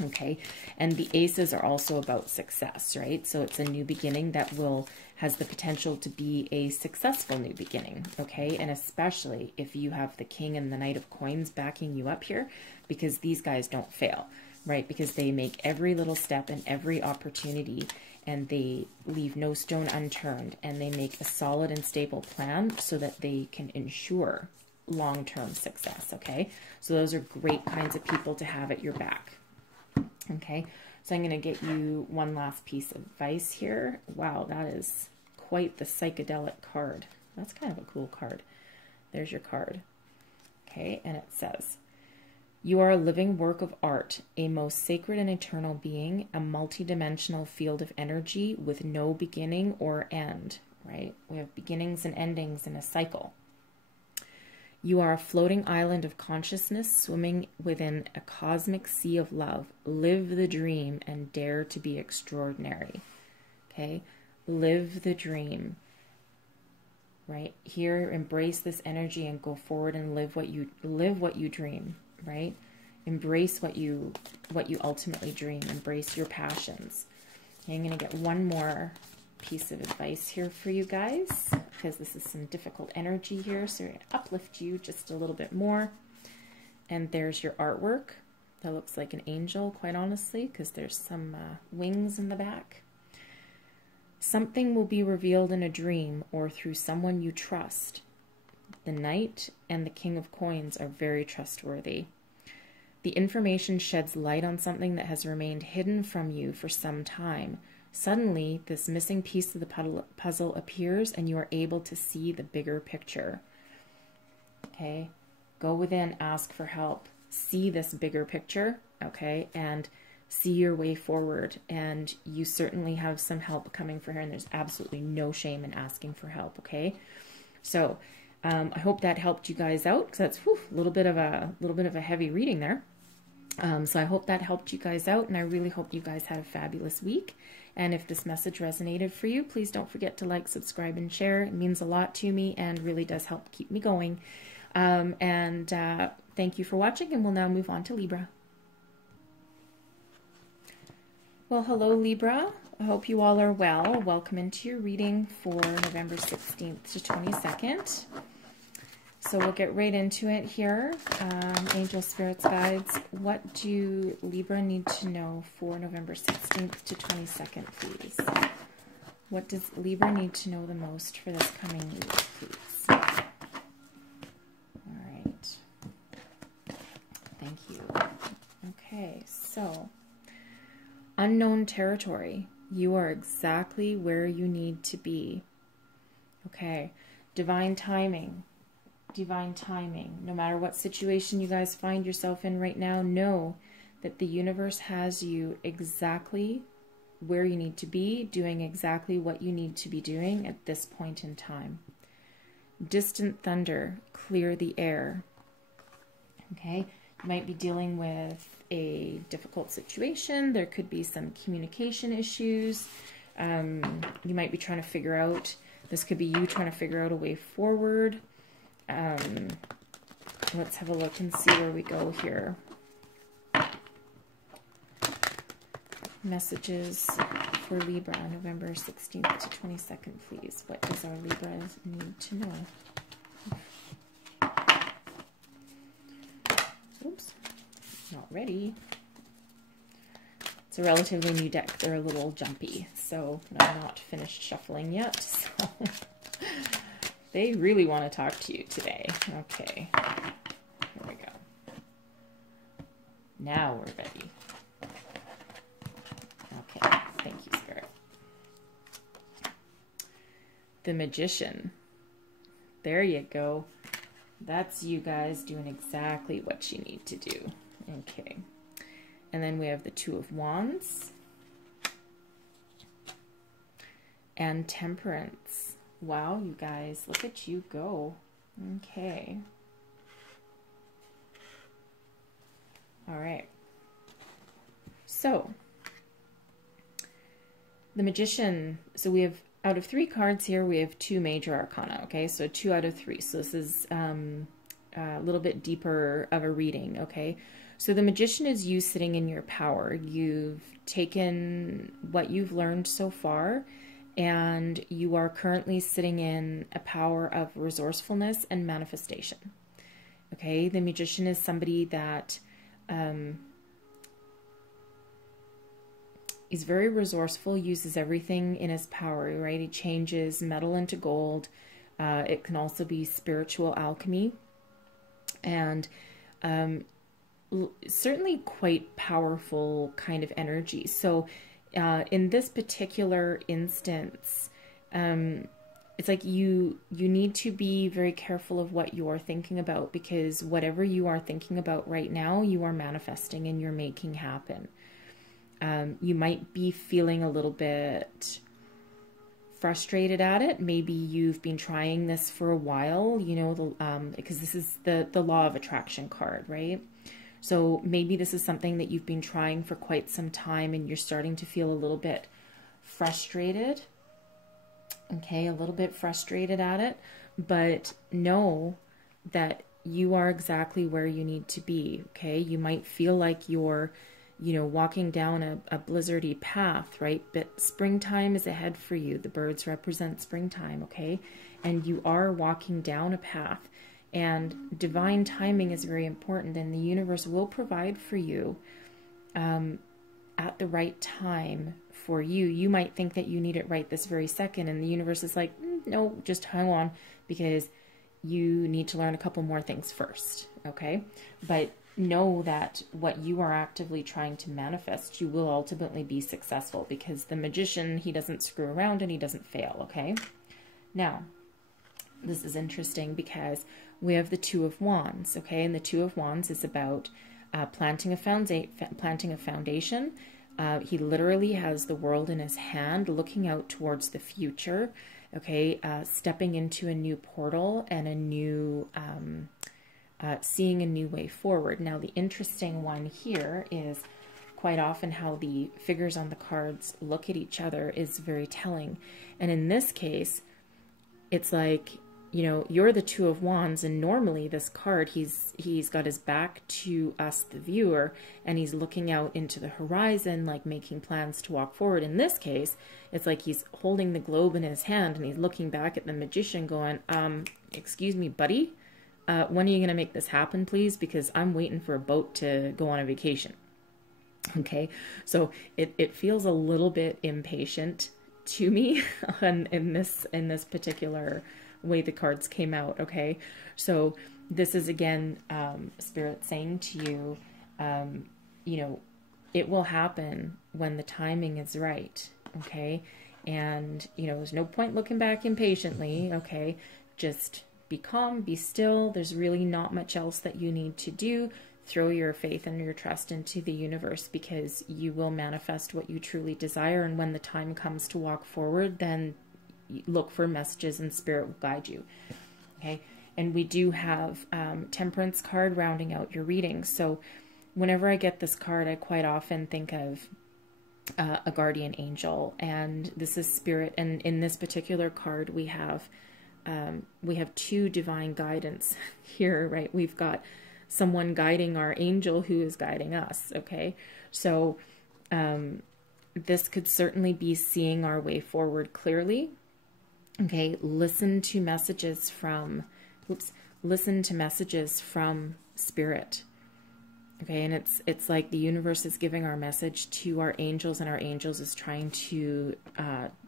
Okay, and the Aces are also about success, right? So it's a new beginning that has the potential to be a successful new beginning, okay? And especially if you have the King and the Knight of Coins backing you up here, because these guys don't fail, right? Because they make every little step and every opportunity, and they leave no stone unturned, and they make a solid and stable plan so that they can ensure long-term success, okay? So those are great kinds of people to have at your back. Okay, so I'm going to get you one last piece of advice here. Wow, that is quite the psychedelic card. That's kind of a cool card. There's your card. Okay, and it says, you are a living work of art, a most sacred and eternal being, a multidimensional field of energy with no beginning or end, right? We have beginnings and endings in a cycle. You are a floating island of consciousness swimming within a cosmic sea of love. Live the dream and dare to be extraordinary. Okay? Live the dream. Right? Here, embrace this energy and go forward and live what you dream, right? Embrace what you ultimately dream. Embrace your passions. Okay, I'm going to get one more piece of advice here for you guys, because this is some difficult energy here, so we're going to uplift you just a little bit more. And there's your artwork. That looks like an angel, quite honestly, because there's some wings in the back. Something will be revealed in a dream or through someone you trust. The Knight and the King of Coins are very trustworthy. The information sheds light on something that has remained hidden from you for some time. Suddenly, this missing piece of the puzzle appears and you are able to see the bigger picture. Okay? Go within, ask for help. See this bigger picture, okay? And see your way forward. And you certainly have some help coming for her, and there's absolutely no shame in asking for help, okay? So, I hope that helped you guys out, because that's a little bit of a heavy reading there. So I hope that helped you guys out, and I really hope you guys had a fabulous week. And if this message resonated for you, please don't forget to like, subscribe, and share. It means a lot to me and really does help keep me going. Thank you for watching, and we'll now move on to Libra. Well, hello, Libra. I hope you all are well. Welcome into your reading for November 16th to 22nd. So we'll get right into it here. Angel, spirits, guides, what do Libra need to know for November 16th to 22nd, please? What does Libra need to know the most for this coming week, please? All right. Thank you. Okay, so unknown territory. You are exactly where you need to be. Okay. Divine timing. Divine timing. No matter what situation you guys find yourself in right now, know that the universe has you exactly where you need to be, doing exactly what you need to be doing at this point in time. Distant thunder, clear the air. Okay, you might be dealing with a difficult situation. There could be some communication issues. You might be trying to figure out, this could be you trying to figure out a way forward. Let's have a look and see where we go here. Messages for Libra, November 16th to 22nd, please. What does our Libra need to know? Oops, not ready. It's a relatively new deck. They're a little jumpy, so I'm not finished shuffling yet. So they really want to talk to you today. Okay, here we go. Now we're ready. Okay, thank you, Spirit. The Magician. There you go. That's you guys doing exactly what you need to do. Okay. And then we have the Two of Wands. And Temperance. Wow, you guys, look at you go. Okay. All right. So, the Magician, so we have, out of 3 cards here, we have 2 major arcana, okay? So 2 out of 3. So this is a little bit deeper of a reading, okay? So the Magician is you sitting in your power. You've taken what you've learned so far, and you are currently sitting in a power of resourcefulness and manifestation, okay? The Magician is somebody that he's very resourceful, uses everything in his power, right? He changes metal into gold. It can also be spiritual alchemy. And certainly quite powerful kind of energy. So in this particular instance, it's like you need to be very careful of what you are thinking about, because whatever you are thinking about right now, you are manifesting and you're making happen. You might be feeling a little bit frustrated at it. Maybe you've been trying this for a while, you know, because this is the law of attraction card, right? So maybe this is something that you've been trying for quite some time and you're starting to feel a little bit frustrated. Okay, a little bit frustrated at it, but know that you are exactly where you need to be, okay? You might feel like you're, you know, walking down a blizzardy path, right? But springtime is ahead for you. The birds represent springtime, okay? And you are walking down a path, and divine timing is very important, and the universe will provide for you at the right time for you. You might think that you need it right this very second, and the universe is like, no, just hang on, because you need to learn a couple more things first, okay? But know that what you are actively trying to manifest, you will ultimately be successful, because the Magician, he doesn't screw around and he doesn't fail, okay? Now, this is interesting because we have the Two of Wands, okay? And the Two of Wands is about planting a foundation. He literally has the world in his hand, looking out towards the future, okay? Stepping into a new portal and a new, seeing a new way forward. Now, the interesting one here is quite often how the figures on the cards look at each other is very telling. And in this case, it's like, you know, you're the Two of Wands, and normally this card, he's got his back to us, the viewer, and he's looking out into the horizon, like making plans to walk forward. In this case, it's like he's holding the globe in his hand and he's looking back at the Magician going, excuse me, buddy, when are you going to make this happen, please? Because I'm waiting for a boat to go on a vacation. Okay, so it feels a little bit impatient to me in this particular way the cards came out, okay? So this is, again, Spirit saying to you, you know, it will happen when the timing is right, okay? And, you know, there's no point looking back impatiently, okay? Just be calm, be still. There's really not much else that you need to do. Throw your faith and your trust into the universe, because you will manifest what you truly desire. And when the time comes to walk forward, then look for messages and spirit will guide you, okay? And we do have Temperance card rounding out your reading. So whenever I get this card, I quite often think of a guardian angel, and this is spirit. And in this particular card, we have two divine guidance here, right? We've got someone guiding our angel who is guiding us, okay? So this could certainly be seeing our way forward clearly, okay? Listen to messages from, listen to messages from spirit, okay? And it's like the universe is giving our message to our angels, and our angels is trying to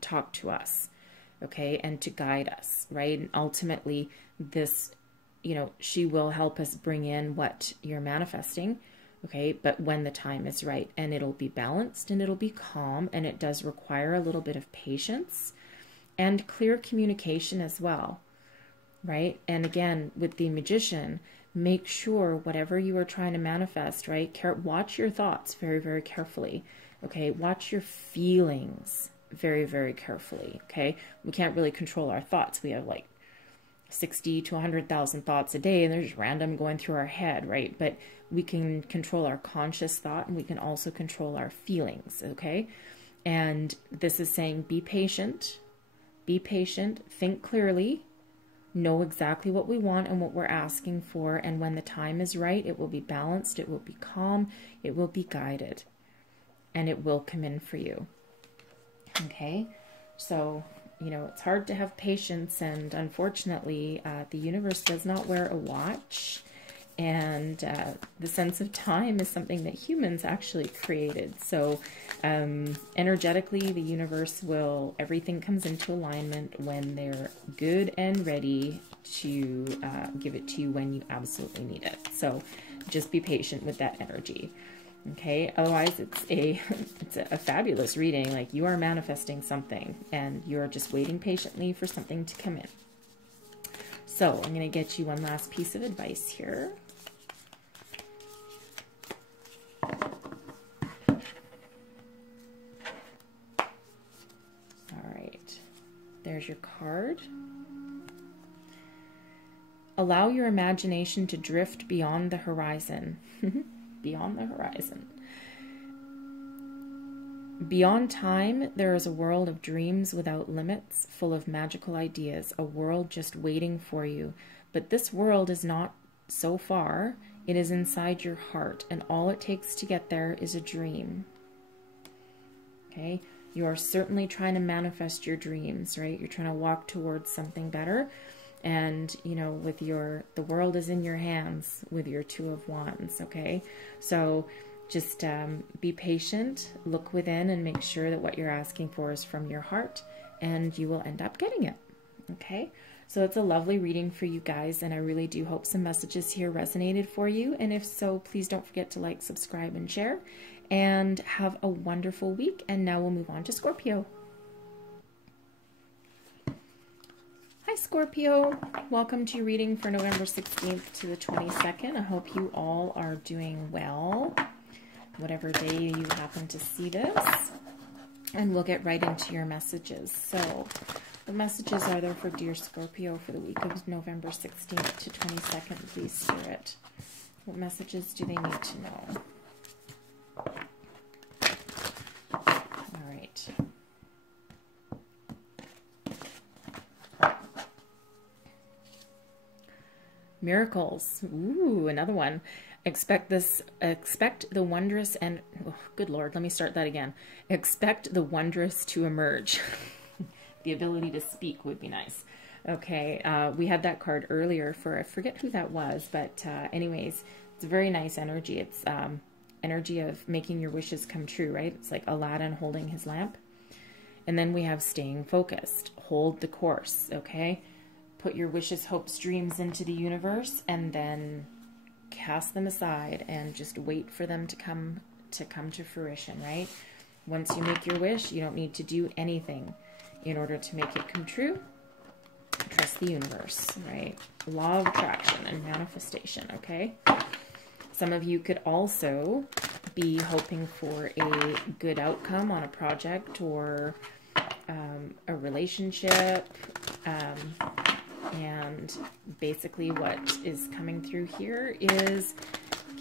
talk to us, okay, and to guide us, right? And ultimately, this, you know, she will help us bring in what you're manifesting, okay? But when the time is right, and it'll be balanced and it'll be calm, and it does require a little bit of patience and clear communication as well, right? And again, with the Magician, make sure whatever you are trying to manifest, right? Watch your thoughts very, very carefully, okay? Watch your feelings very, very carefully, okay? We can't really control our thoughts. We have like 60 to 100,000 thoughts a day, and they're just random going through our head, right? But we can control our conscious thought, and we can also control our feelings, okay? And this is saying be patient, think clearly, know exactly what we want and what we're asking for, and when the time is right, it will be balanced, it will be calm, it will be guided, and it will come in for you. Okay, so, you know, it's hard to have patience, and unfortunately, the universe does not wear a watch, and the sense of time is something that humans actually created. So energetically, the universe will, everything comes into alignment when they're good and ready to give it to you when you absolutely need it. So just be patient with that energy. Okay, otherwise it's a fabulous reading. Like, you are manifesting something, and you're just waiting patiently for something to come in. So I'm going to get you one last piece of advice here. All right, there's your card. Allow your imagination to drift beyond the horizon. Beyond the horizon. Beyond time, there is a world of dreams without limits, full of magical ideas, a world just waiting for you. But this world is not so far. It is inside your heart, and all it takes to get there is a dream. Okay? You are certainly trying to manifest your dreams, right? You're trying to walk towards something better. And, you know, with the world is in your hands with your Two of Wands, okay? So just be patient, look within, and make sure that what you're asking for is from your heart, and you will end up getting it, okay? So it's a lovely reading for you guys, and I really do hope some messages here resonated for you. And if so, please don't forget to like, subscribe, and share, and have a wonderful week. And now we'll move on to Scorpio. Hi Scorpio, welcome to your reading for November 16th to the 22nd. I hope you all are doing well, whatever day you happen to see this. And we'll get right into your messages. So, the messages are there for dear Scorpio for the week of November 16th to 22nd, please, Spirit. What messages do they need to know? All right. Miracles. Ooh, another one. Expect the wondrous and, oh, good Lord, let me start that again. Expect the wondrous to emerge. The ability to speak would be nice. Okay, we had that card earlier for, I forget who that was, but anyways, it's a very nice energy. It's energy of making your wishes come true, right? It's like Aladdin holding his lamp. And then we have staying focused. Hold the course, okay? Put your wishes, hopes, dreams into the universe, and then cast them aside and just wait for them to come to come to fruition, right? Once you make your wish, you don't need to do anything in order to make it come true. Trust the universe, right? Law of attraction and manifestation, okay? Some of you could also be hoping for a good outcome on a project or a relationship. And basically what is coming through here is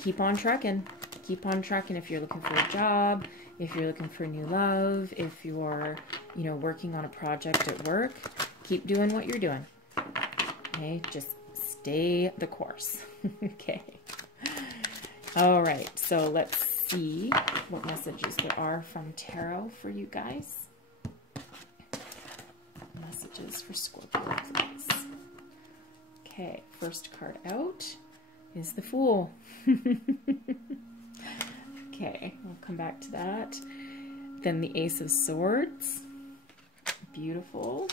keep on trucking. Keep on trucking if you're looking for a job, if you're looking for new love, if you're, you know, working on a project at work. Keep doing what you're doing. Okay, just stay the course. Okay. All right, so let's see what messages there are from tarot for you guys. Messages for Scorpio, please. Okay, first card out is the Fool. Okay, we'll come back to that. Then the Ace of Swords. Beautiful.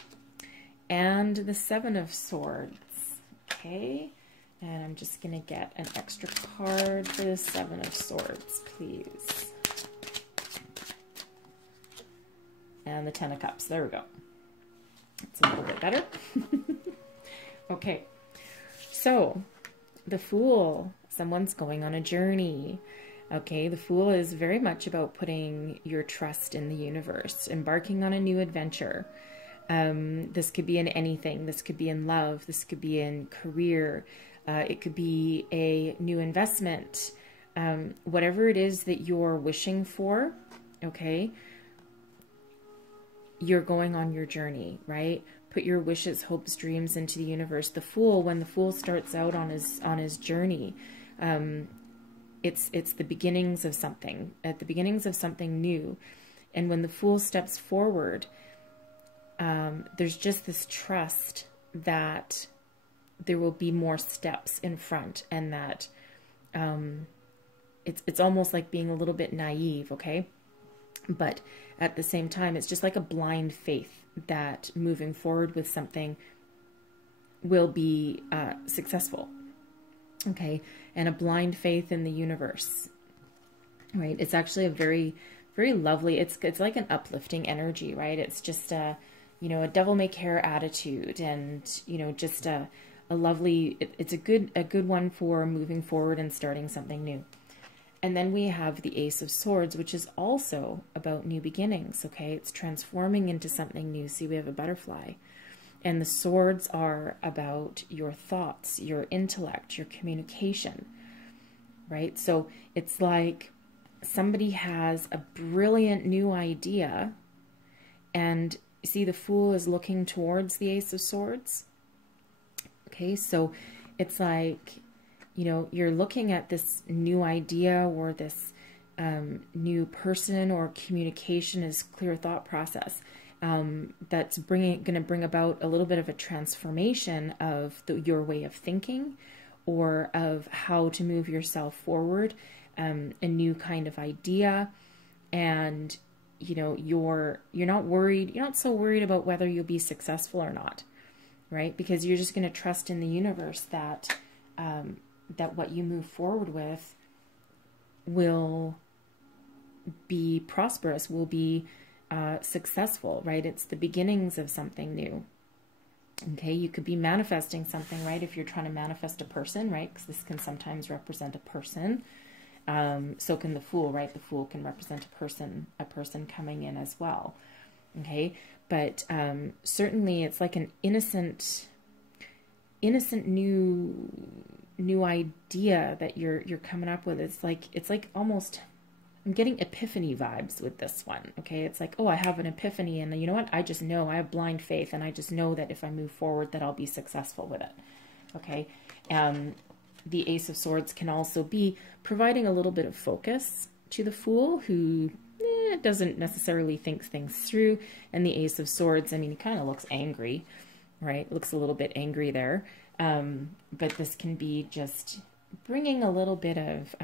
And the Seven of Swords. Okay, and I'm just going to get an extra card for the Seven of Swords, please. And the Ten of Cups. There we go. It's a little bit better. Okay, so the Fool, someone's going on a journey. Okay, the Fool is very much about putting your trust in the universe, embarking on a new adventure. This could be in anything. This could be in love. This could be in career. It could be a new investment. Whatever it is that you're wishing for, okay, you're going on your journey, right? Put your wishes, hopes, dreams into the universe. The Fool, when the Fool starts out on his journey, it's the beginnings of something, at the beginnings of something new. And when the Fool steps forward, there's just this trust that there will be more steps in front, and that it's almost like being a little bit naive, okay? But at the same time, it's just like a blind faith that moving forward with something will be successful, okay? And a blind faith in the universe, right? It's actually a very, very lovely, it's like an uplifting energy, right? It's just a, you know, a devil may care attitude, and, you know, just a lovely, it's a good one for moving forward and starting something new. And then we have the Ace of Swords, which is also about new beginnings, okay? It's transforming into something new. See, we have a butterfly. And the swords are about your thoughts, your intellect, your communication, right? So it's like somebody has a brilliant new idea, and see, the Fool is looking towards the Ace of Swords. Okay, so it's like, you know, you're looking at this new idea or this new person or communication, is clear thought process that's going to bring about a little bit of a transformation of your way of thinking, or of how to move yourself forward, a new kind of idea. And, you know, you're not so worried about whether you'll be successful or not, right? Because you're just going to trust in the universe that that what you move forward with will be prosperous, will be successful, right? It's the beginnings of something new. Okay, you could be manifesting something, right? If you're trying to manifest a person, right? Because this can sometimes represent a person. So can the Fool, right? The Fool can represent a person coming in as well. Okay, but certainly it's like an innocent new idea that you're coming up with. It's like almost, I'm getting epiphany vibes with this one. Okay, it's like, oh, I have an epiphany, and you know what? I just know, I have blind faith, and I just know that if I move forward, that I'll be successful with it. Okay, the Ace of Swords can also be providing a little bit of focus to the Fool, who doesn't necessarily think things through. And the Ace of Swords, I mean, he kind of looks angry, right? Looks a little bit angry there. But this can be just bringing a little bit of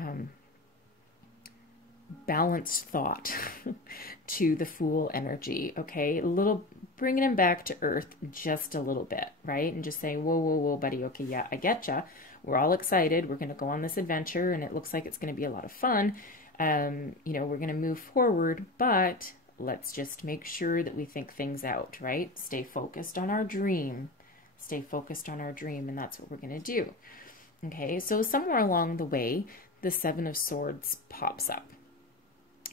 balanced thought to the Fool energy, okay? Bringing him back to earth just a little bit, right? And just saying, whoa, whoa, whoa, buddy, okay, yeah, I getcha. We're all excited. We're going to go on this adventure, and it looks like it's going to be a lot of fun. You know, we're going to move forward, but let's just make sure that we think things out, right? Stay focused on our dream. Stay focused on our dream, and that's what we're going to do. Okay, so somewhere along the way, the Seven of Swords pops up.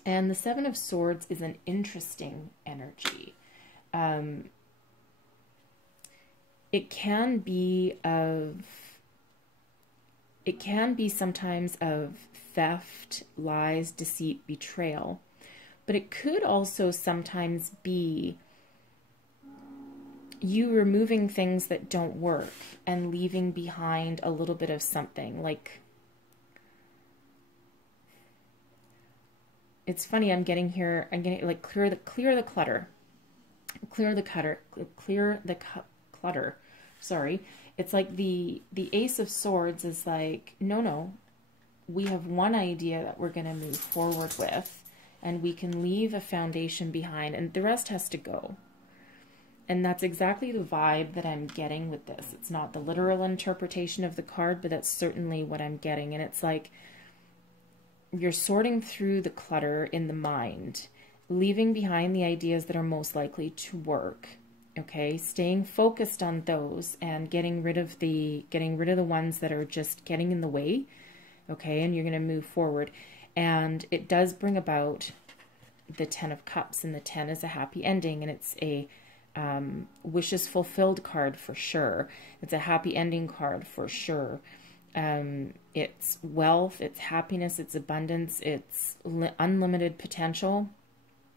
And the Seven of Swords is an interesting energy. It can be sometimes of theft, lies, deceit, betrayal. But it could also sometimes be you removing things that don't work and leaving behind a little bit of something. Like, it's funny, I'm getting like clear the clutter. Clear the clutter. Sorry. It's like the Ace of Swords is like, no, we have one idea that we're going to move forward with, and we can leave a foundation behind, and the rest has to go. And that's exactly the vibe that I'm getting with this. It's not the literal interpretation of the card, but that's certainly what I'm getting. And it's like you're sorting through the clutter in the mind, leaving behind the ideas that are most likely to work. Okay, staying focused on those and getting rid of the ones that are just getting in the way. Okay, and you're going to move forward. And it does bring about the Ten of Cups, and the 10 is a happy ending, and it's a wishes fulfilled card for sure. It's a happy ending card for sure. It's wealth, it's happiness, it's abundance, it's unlimited potential,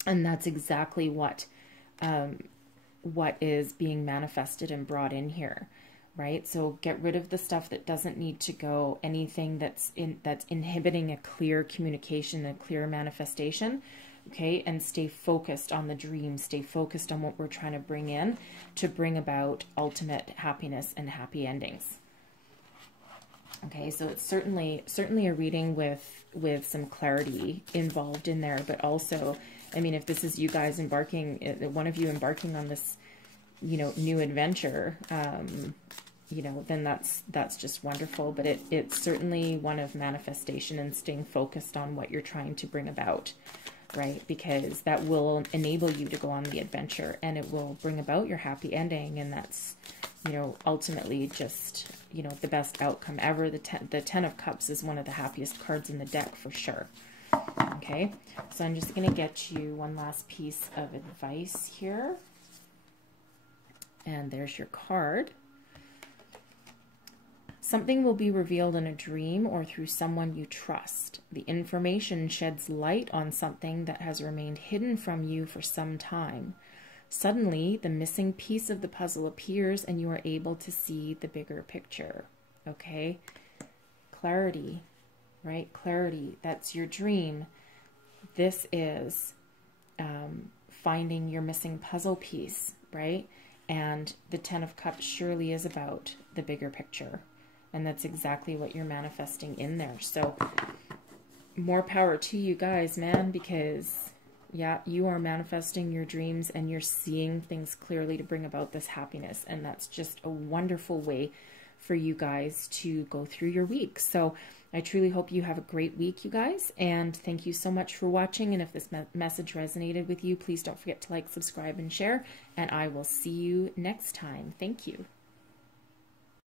and that's exactly what is being manifested and brought in here, right? So get rid of the stuff that doesn't need to go, anything that's inhibiting a clear communication, a clear manifestation. Okay, and stay focused on the dream, stay focused on what we're trying to bring in to bring about ultimate happiness and happy endings. Okay, so it's certainly a reading with some clarity involved in there, but also, I mean, if this is you guys embarking, one of you embarking on this, you know, new adventure, you know, then that's just wonderful. But it's certainly one of manifestation and staying focused on what you're trying to bring about. Right, because that will enable you to go on the adventure, and it will bring about your happy ending, and that's, you know, ultimately just, you know, the best outcome ever. The Ten of Cups is one of the happiest cards in the deck for sure. Okay, so I'm just going to get you one last piece of advice here, and there's your card. Something will be revealed in a dream or through someone you trust. The information sheds light on something that has remained hidden from you for some time. Suddenly, the missing piece of the puzzle appears and you are able to see the bigger picture. Okay? Clarity, right? Clarity. That's your dream. This is finding your missing puzzle piece, right? And the Ten of Cups surely is about the bigger picture. And that's exactly what you're manifesting in there. So more power to you guys, man, because, yeah, you are manifesting your dreams and you're seeing things clearly to bring about this happiness. And that's just a wonderful way for you guys to go through your week. So I truly hope you have a great week, you guys. And thank you so much for watching. And if this message resonated with you, please don't forget to like, subscribe, and share. And I will see you next time. Thank you.